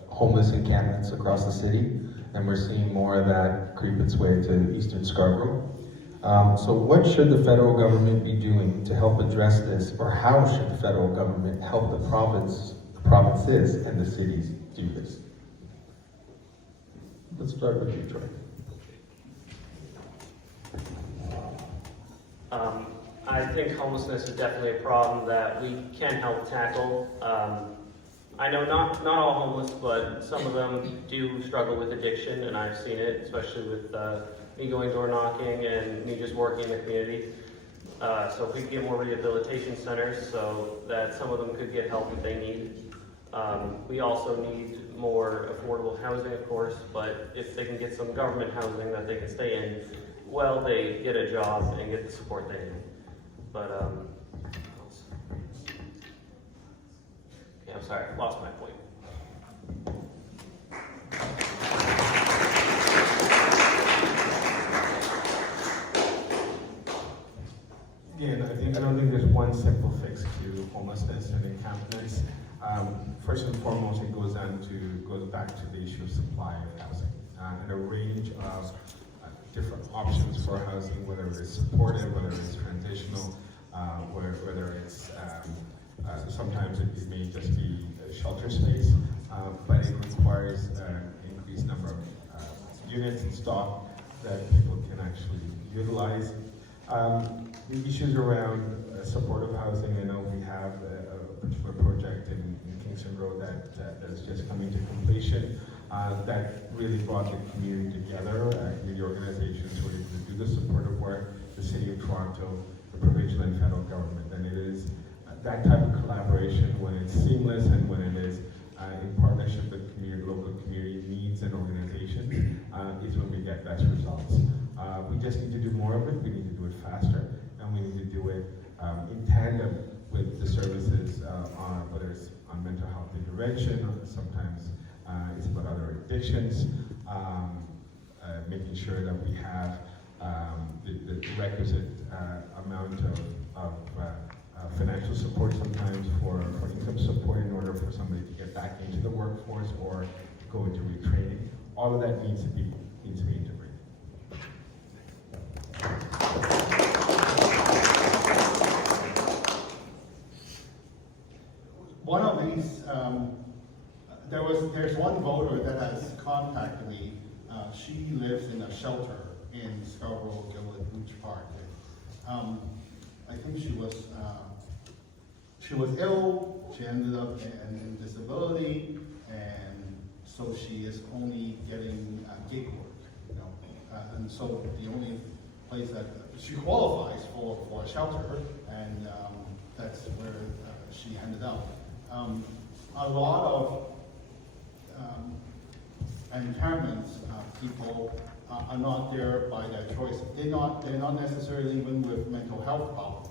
homeless encampments across the city, and we're seeing more of that creep its way to eastern Scarborough. So what should the federal government be doing to help address this, or how should the federal government help the provinces and the cities do this? Let's start with you, Troy. I think homelessness is definitely a problem that we can help tackle. I know not all homeless, but some of them do struggle with addiction, and I've seen it, especially with me going door knocking and me just working in the community. So if we could get more rehabilitation centers so that some of them could get help that they need. We also need more affordable housing, of course, but if they can get some government housing that they can stay in, well, they get a job and get the support they need. But, okay, I'm sorry, I lost my point. Again, I don't think there's one simple fix to homelessness and encampments. First and foremost, it goes back to the issue of supply of housing and a range of different options for housing, whether it's supportive, whether it's transitional, whether it's sometimes it may just be a shelter space, but it requires an increased number of units and stock that people can actually utilize. The issues around supportive housing, I know we have a particular project in Kingston Road that's just coming to completion that really brought the community together. Community organizations were able to do the supportive work, the City of Toronto, the provincial and federal government, and it is that type of collaboration, when it's seamless and when it is in partnership with local community needs and organizations, is when we get best results. We just need to do more of it, we need to do it faster, and we need to do it in tandem with the services, whether it's on mental health intervention, or sometimes it's about other addictions, making sure that we have the requisite amount of financial support sometimes for income support in order for somebody to get back into the workforce or go into retraining. All of that needs to be integrated. One of these, there's one voter that has contacted me. She lives in a shelter in Scarborough-Guildwood-Rouge Park. I think she was ill. She ended up in disability, and so she is only getting gig work. And so the only place that she qualifies for a shelter, and that's where she ended up. A lot of encampments, people are not there by their choice. They're not necessarily even with mental health problems.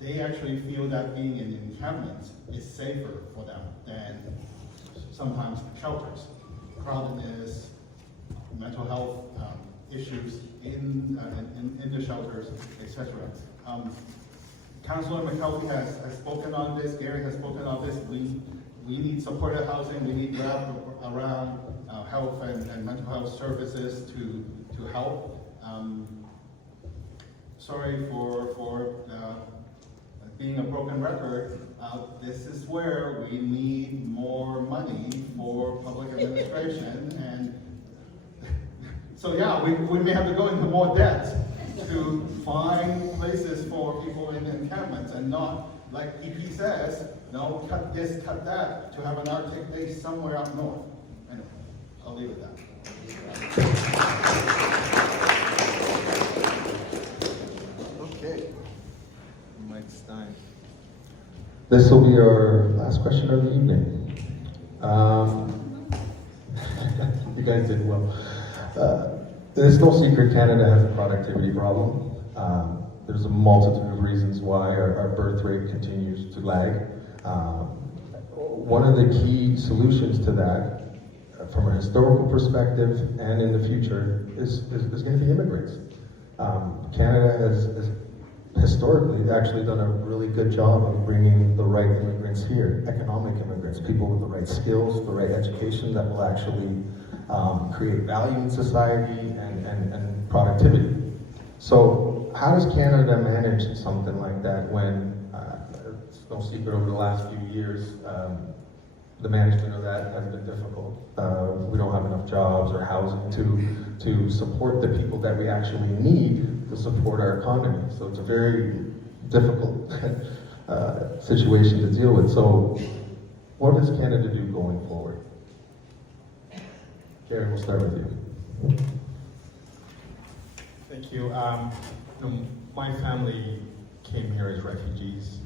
They actually feel that being in encampments is safer for them than sometimes shelters. Crowdedness, mental health issues in the shelters, etc. Councillor McKelvey has spoken on this, Gary has spoken on this. We need supported housing, we need wrap around health and mental health services to help. Sorry for being a broken record. This is where we need more money for public administration, and so yeah, we may have to go into more debt to find places for people in encampments, and not, like EP says, no, cut this, cut that, to have an Arctic base somewhere up north. Anyway, I'll leave it at that. Okay. Mike Stein. This will be our last question of the evening. You guys did well. There's no secret Canada has a productivity problem. There's a multitude of reasons why our birth rate continues to lag. One of the key solutions to that, from a historical perspective and in the future, is going to be immigrants. Canada has historically actually done a really good job of bringing the right immigrants here, economic immigrants, people with the right skills, the right education that will actually create value in society and productivity. So how does Canada manage something like that when, it's no secret over the last few years, the management of that has been difficult. We don't have enough jobs or housing to support the people that we actually need to support our economy. So it's a very difficult situation to deal with. So what does Canada do going forward? Gary, we'll start with you. Thank you. My family came here as refugees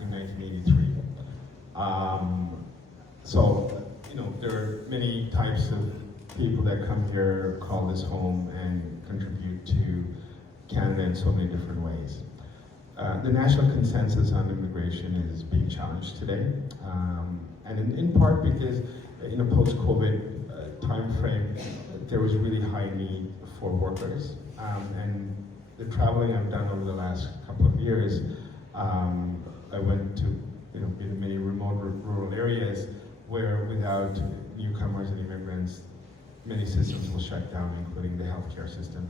in 1983. So, there are many types of people that come here, call this home, and contribute to Canada in so many different ways. The national consensus on immigration is being challenged today, and in part because in a post-COVID time frame, there was really high need for workers, and the traveling I've done over the last couple of years, I went to in many remote rural areas where without newcomers and immigrants, many systems will shut down, including the healthcare system,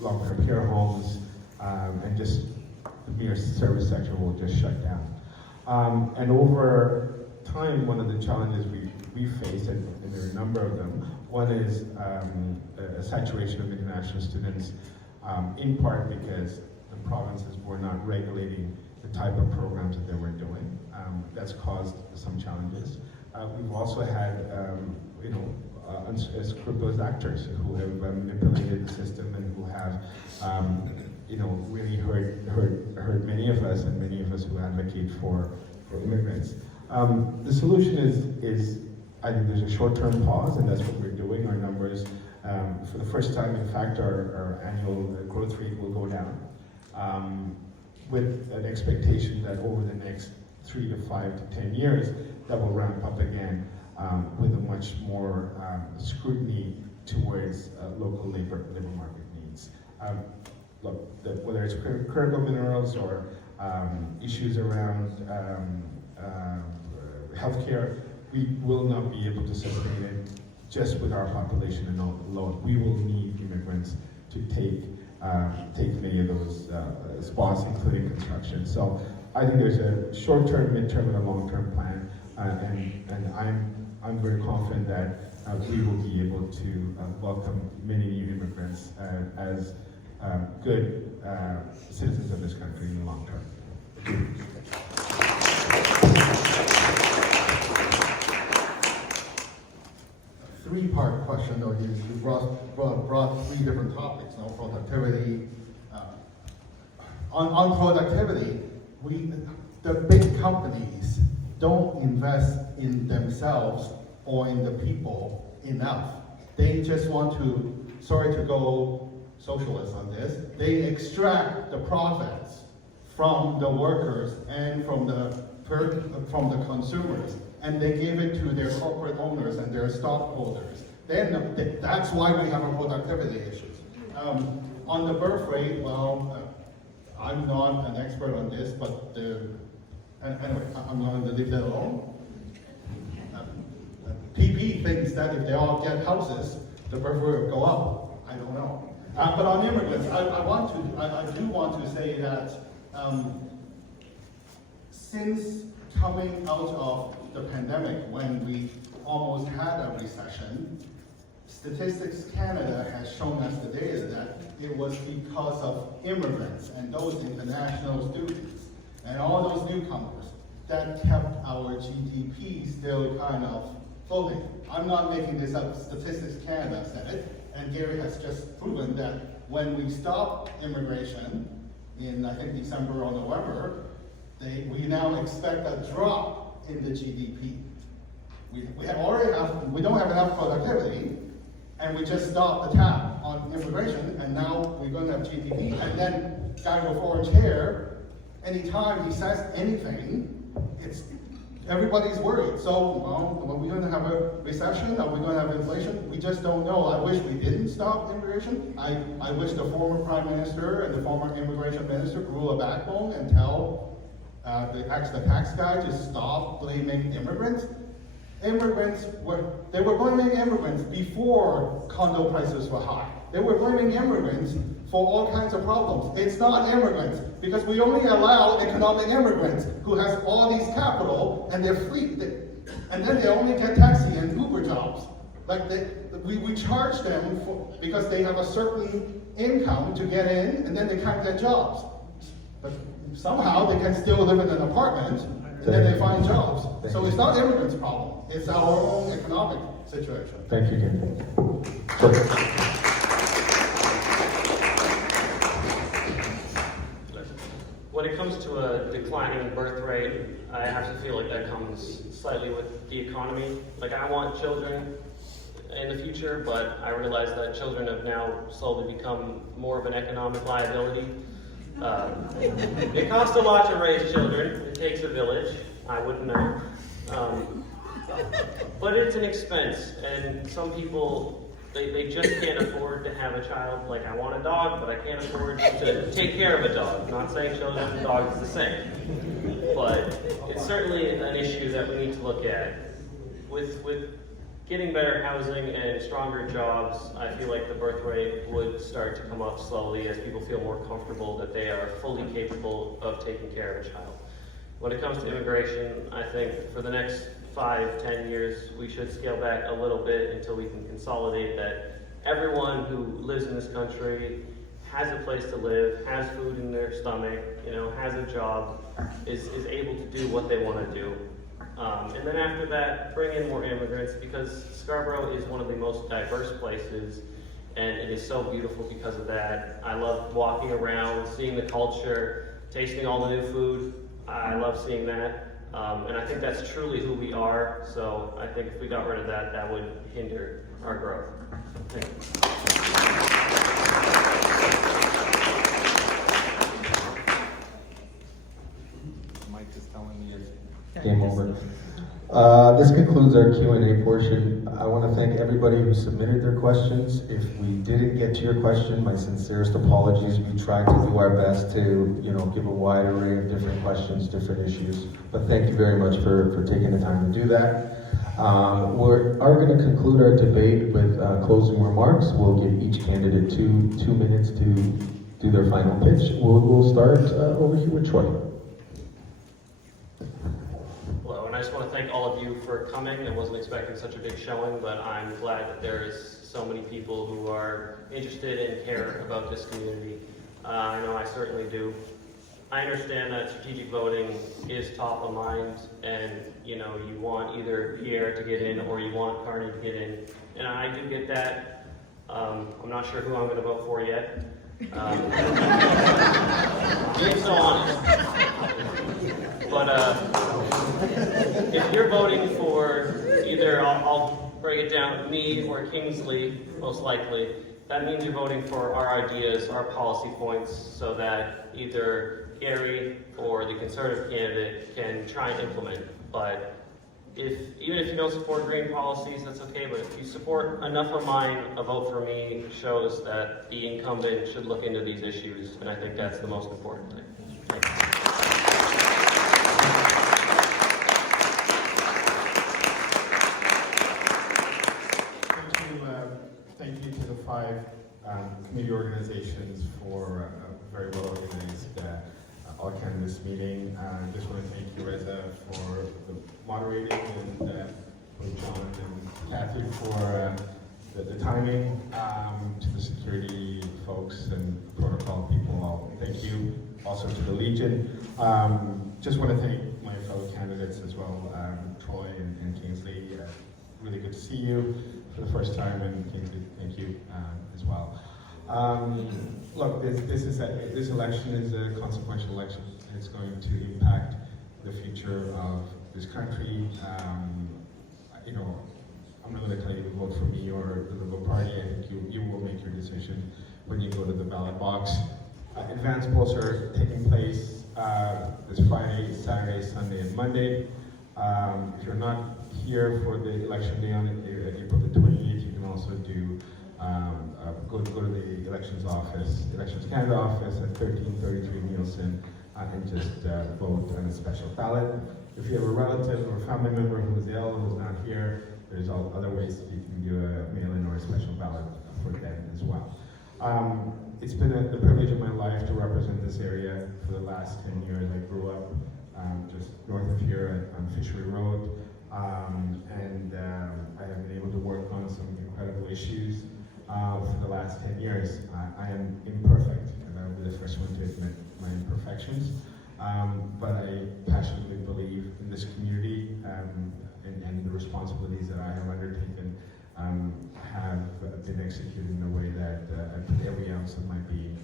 long-term care homes, and just the mere service sector will just shut down. And over time, one of the challenges we face, and there are a number of them, one is a saturation of international students, in part because the provinces were not regulating the type of programs that they were doing. That's caused some challenges. We've also had, unscrupulous actors who have manipulated the system and who have really hurt many of us and many of us who advocate for immigrants. The solution is, I think there's a short-term pause, and that's what we're doing. Our numbers, for the first time, in fact, our annual growth rate will go down, with an expectation that over the next 3 to 5 to 10 years, that will ramp up again with a much more scrutiny towards local labor market needs. Look, whether it's critical minerals or issues around healthcare, we will not be able to sustain it just with our population alone. We will need immigrants to take many of those spots, including construction. So I think there's a short-term, mid-term, and a long-term plan, and I'm very confident that we will be able to welcome many new immigrants as good citizens of this country in the long term. Three-part question, though. You brought three different topics, productivity. On productivity, the big companies don't invest in themselves or in the people enough. They just want to, sorry to go socialist on this, they extract the profits from the workers and from the consumers, and they give it to their corporate owners and their stockholders. Then that's why we have our productivity issues. On the birth rate, well, I'm not an expert on this, but anyway, I'm going to leave that alone. PP thinks that if they all get houses, the birth rate will go up. I don't know. But on immigrants, I do want to say that since coming out of the pandemic, when we almost had a recession, Statistics Canada has shown us the data that it was because of immigrants and those international students and all those newcomers that kept our GDP still kind of floating. I'm not making this up. Statistics Canada said it, and Gary has just proven that when we stopped immigration in, I think, December or November, we now expect a drop in the GDP. We don't have enough productivity, and we just stopped the tap on immigration, and now we're going to have GDP. And then guy with orange hair, anytime he says anything, everybody's worried. So, well, are we going to have a recession? Are we going to have inflation? We just don't know. I wish we didn't stop immigration. I wish the former Prime Minister and the former Immigration Minister grew a backbone and tell the tax guy to stop blaming immigrants. They were blaming immigrants before condo prices were high. They were blaming immigrants for all kinds of problems. It's not immigrants, because we only allow economic immigrants who has all these capital and their fleet, and then they only get taxi and Uber jobs. Like we charge them because they have a certain income to get in, and then they can't get jobs. But somehow they can still live in an apartment, and then they find jobs. So it's not immigrants' problem. It's our own economic situation. Thank you, Gary. When it comes to a declining birth rate, I have to feel like that comes slightly with the economy. Like, I want children in the future, but I realize that children have now slowly become more of an economic liability. It costs a lot to raise children. It takes a village. I wouldn't know. But it's an expense, and some people, they just can't afford to have a child. Like, I want a dog, but I can't afford to take care of a dog. I'm not saying children and dogs is the same, but it's certainly an issue that we need to look at. With getting better housing and stronger jobs, I feel like the birth rate would start to come up slowly as people feel more comfortable that they are fully capable of taking care of a child. When it comes to immigration, I think for the next 5-10 years, we should scale back a little bit until we can consolidate that everyone who lives in this country has a place to live, has food in their stomach, has a job, is able to do what they want to do. And then after that, bring in more immigrants, because Scarborough is one of the most diverse places, and it is so beautiful because of that. I love walking around, seeing the culture, tasting all the new food. I love seeing that. And I think that's truly who we are. So I think if we got rid of that, that would hinder our growth. Thank you. Mike is telling me it's game over. This concludes our Q&A portion. I want to thank everybody who submitted their questions. If we didn't get to your question, my sincerest apologies. We tried to do our best to, give a wide array of different questions, different issues. But thank you very much for taking the time to do that. We are going to conclude our debate with closing remarks. We'll give each candidate two minutes to do their final pitch. We'll start over here with Troy. Hello, and I just want to thank all of you for coming. I wasn't expecting such a big showing, but I'm glad that there is so many people who are interested and care about this community. I know I certainly do. I understand that strategic voting is top of mind, and you want either Pierre to get in or you want Carney to get in, and I do get that. I'm not sure who I'm going to vote for yet. Being so honest. But if you're voting for either, I'll break it down, me or Kingsley, most likely, that means you're voting for our ideas, our policy points, so that either Gary or the Conservative candidate can try and implement. But even if you don't support green policies, that's okay, but if you support enough of mine, a vote for me shows that the incumbent should look into these issues, and I think that's the most important thing. Thank you. Thank you to the 5 community organizations for a very well organized all candidates meeting. I just want to thank you, Reza, for the moderating, and John and Kathy for the timing, to the security folks and protocol people. Thank you also to the Legion. Just want to thank my fellow candidates as well, Troy and Kingsley. Really good to see you for the first time, and Kingsley, thank you as well. Look, this election is a consequential election. It's going to impact the future of this country. I'm not going to tell you to vote for me or the Liberal Party. I think you will make your decision when you go to the ballot box. Advance polls are taking place this Friday, Saturday, Sunday, and Monday. If you're not here for the election day on April the 28th, you can also do go to the Elections Canada office at 1333 Nielsen and just vote on a special ballot. If you have a relative or a family member who is ill and is not here, there's other ways that you can do a mail-in or a special ballot for them as well. It's been the privilege of my life to represent this area for the last 10 years. I grew up just north of here on Fishery Road, and I have been able to work on some incredible issues for the last 10 years. I am imperfect, and I'll be the first one to admit my imperfections, but I passionately believe in this community and the responsibilities that I have undertaken have been executed in a way that I put every ounce of my being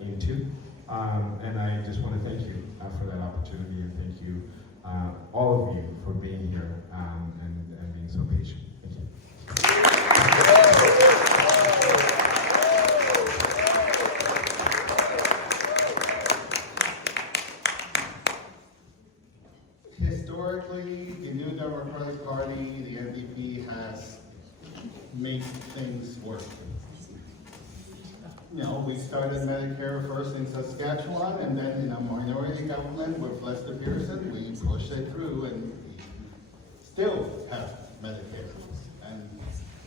into. And I just want to thank you for that opportunity, and thank you, all of you, for being here and being so patient. Thank you. Historically, the New Democratic Party, the NDP, has made things work. We started Medicare first in Saskatchewan, and then in a minority government with Lester Pearson, we pushed it through, and we still have Medicare. And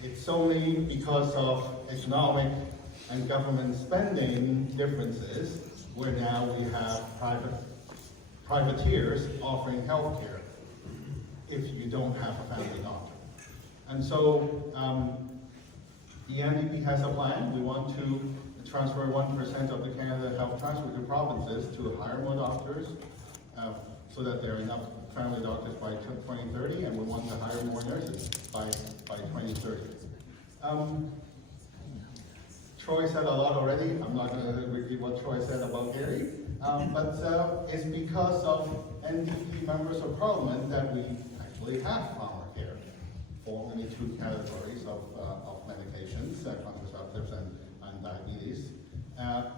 it's only because of economic and government spending differences where now we have privateers offering health care if you don't have a family doctor. And so the NDP has a plan. We want to transfer 1% of the Canada Health Transfer to provinces to hire more doctors so that there are enough family doctors by 2030, and we want to hire more nurses by 2030. Troy said a lot already. I'm not going to repeat what Troy said about Gary. But it's because of NDP members of parliament that we actually have farmer care for only two categories of medications, contraceptives and diabetes.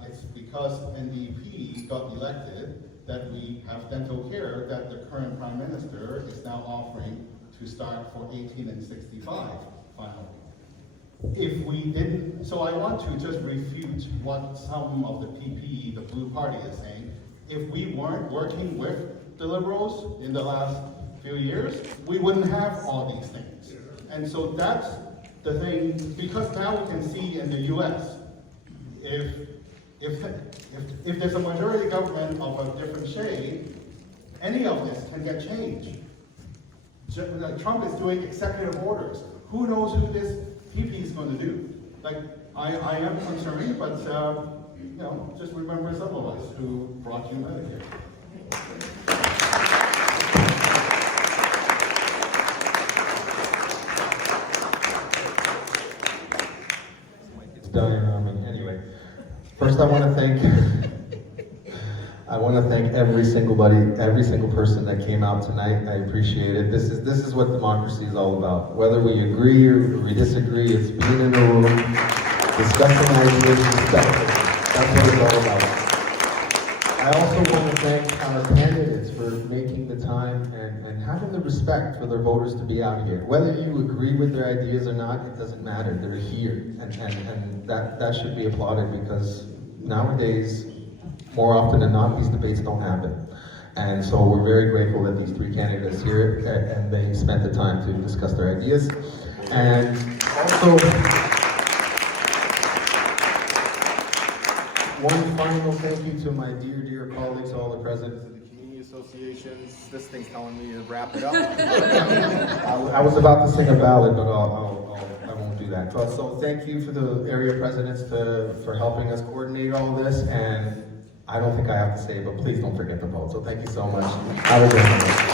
It's because NDP got elected that we have dental care that the current Prime Minister is now offering to start for 18 and 65 finally. If we didn't, so I want to just refute what some of the PP, the Blue Party, is saying. If we weren't working with the Liberals in the last few years, we wouldn't have all these things. And so that's the thing, because now we can see in the US, if there's a majority government of a different shade, any of this can get changed. Trump is doing executive orders. Who knows who this PP is going to do? Like, I am concerned, but you know, just remember some of us who brought you Medicare. It's done. Anyway, first I want to thank every single person that came out tonight. I appreciate it. This is what democracy is all about. Whether we agree or we disagree, it's being in a room, discussing ideas, respectfully. That's what it's all about. I also want to thank our candidates for making the time and having the respect for their voters to be out here. Whether you agree with their ideas or not, it doesn't matter. They're here, and that should be applauded, because nowadays, more often than not, these debates don't happen. And so we're very grateful that these three candidates here, and they spent the time to discuss their ideas. And also, one final thank you to my dear colleagues, all the presidents of the community associations. This thing's telling me to wrap it up. I was about to sing a ballad, but I won't do that. So thank you for the area presidents for helping us coordinate all this. And I don't think I have to say it, but please don't forget to vote. So thank you so much. Have a good night.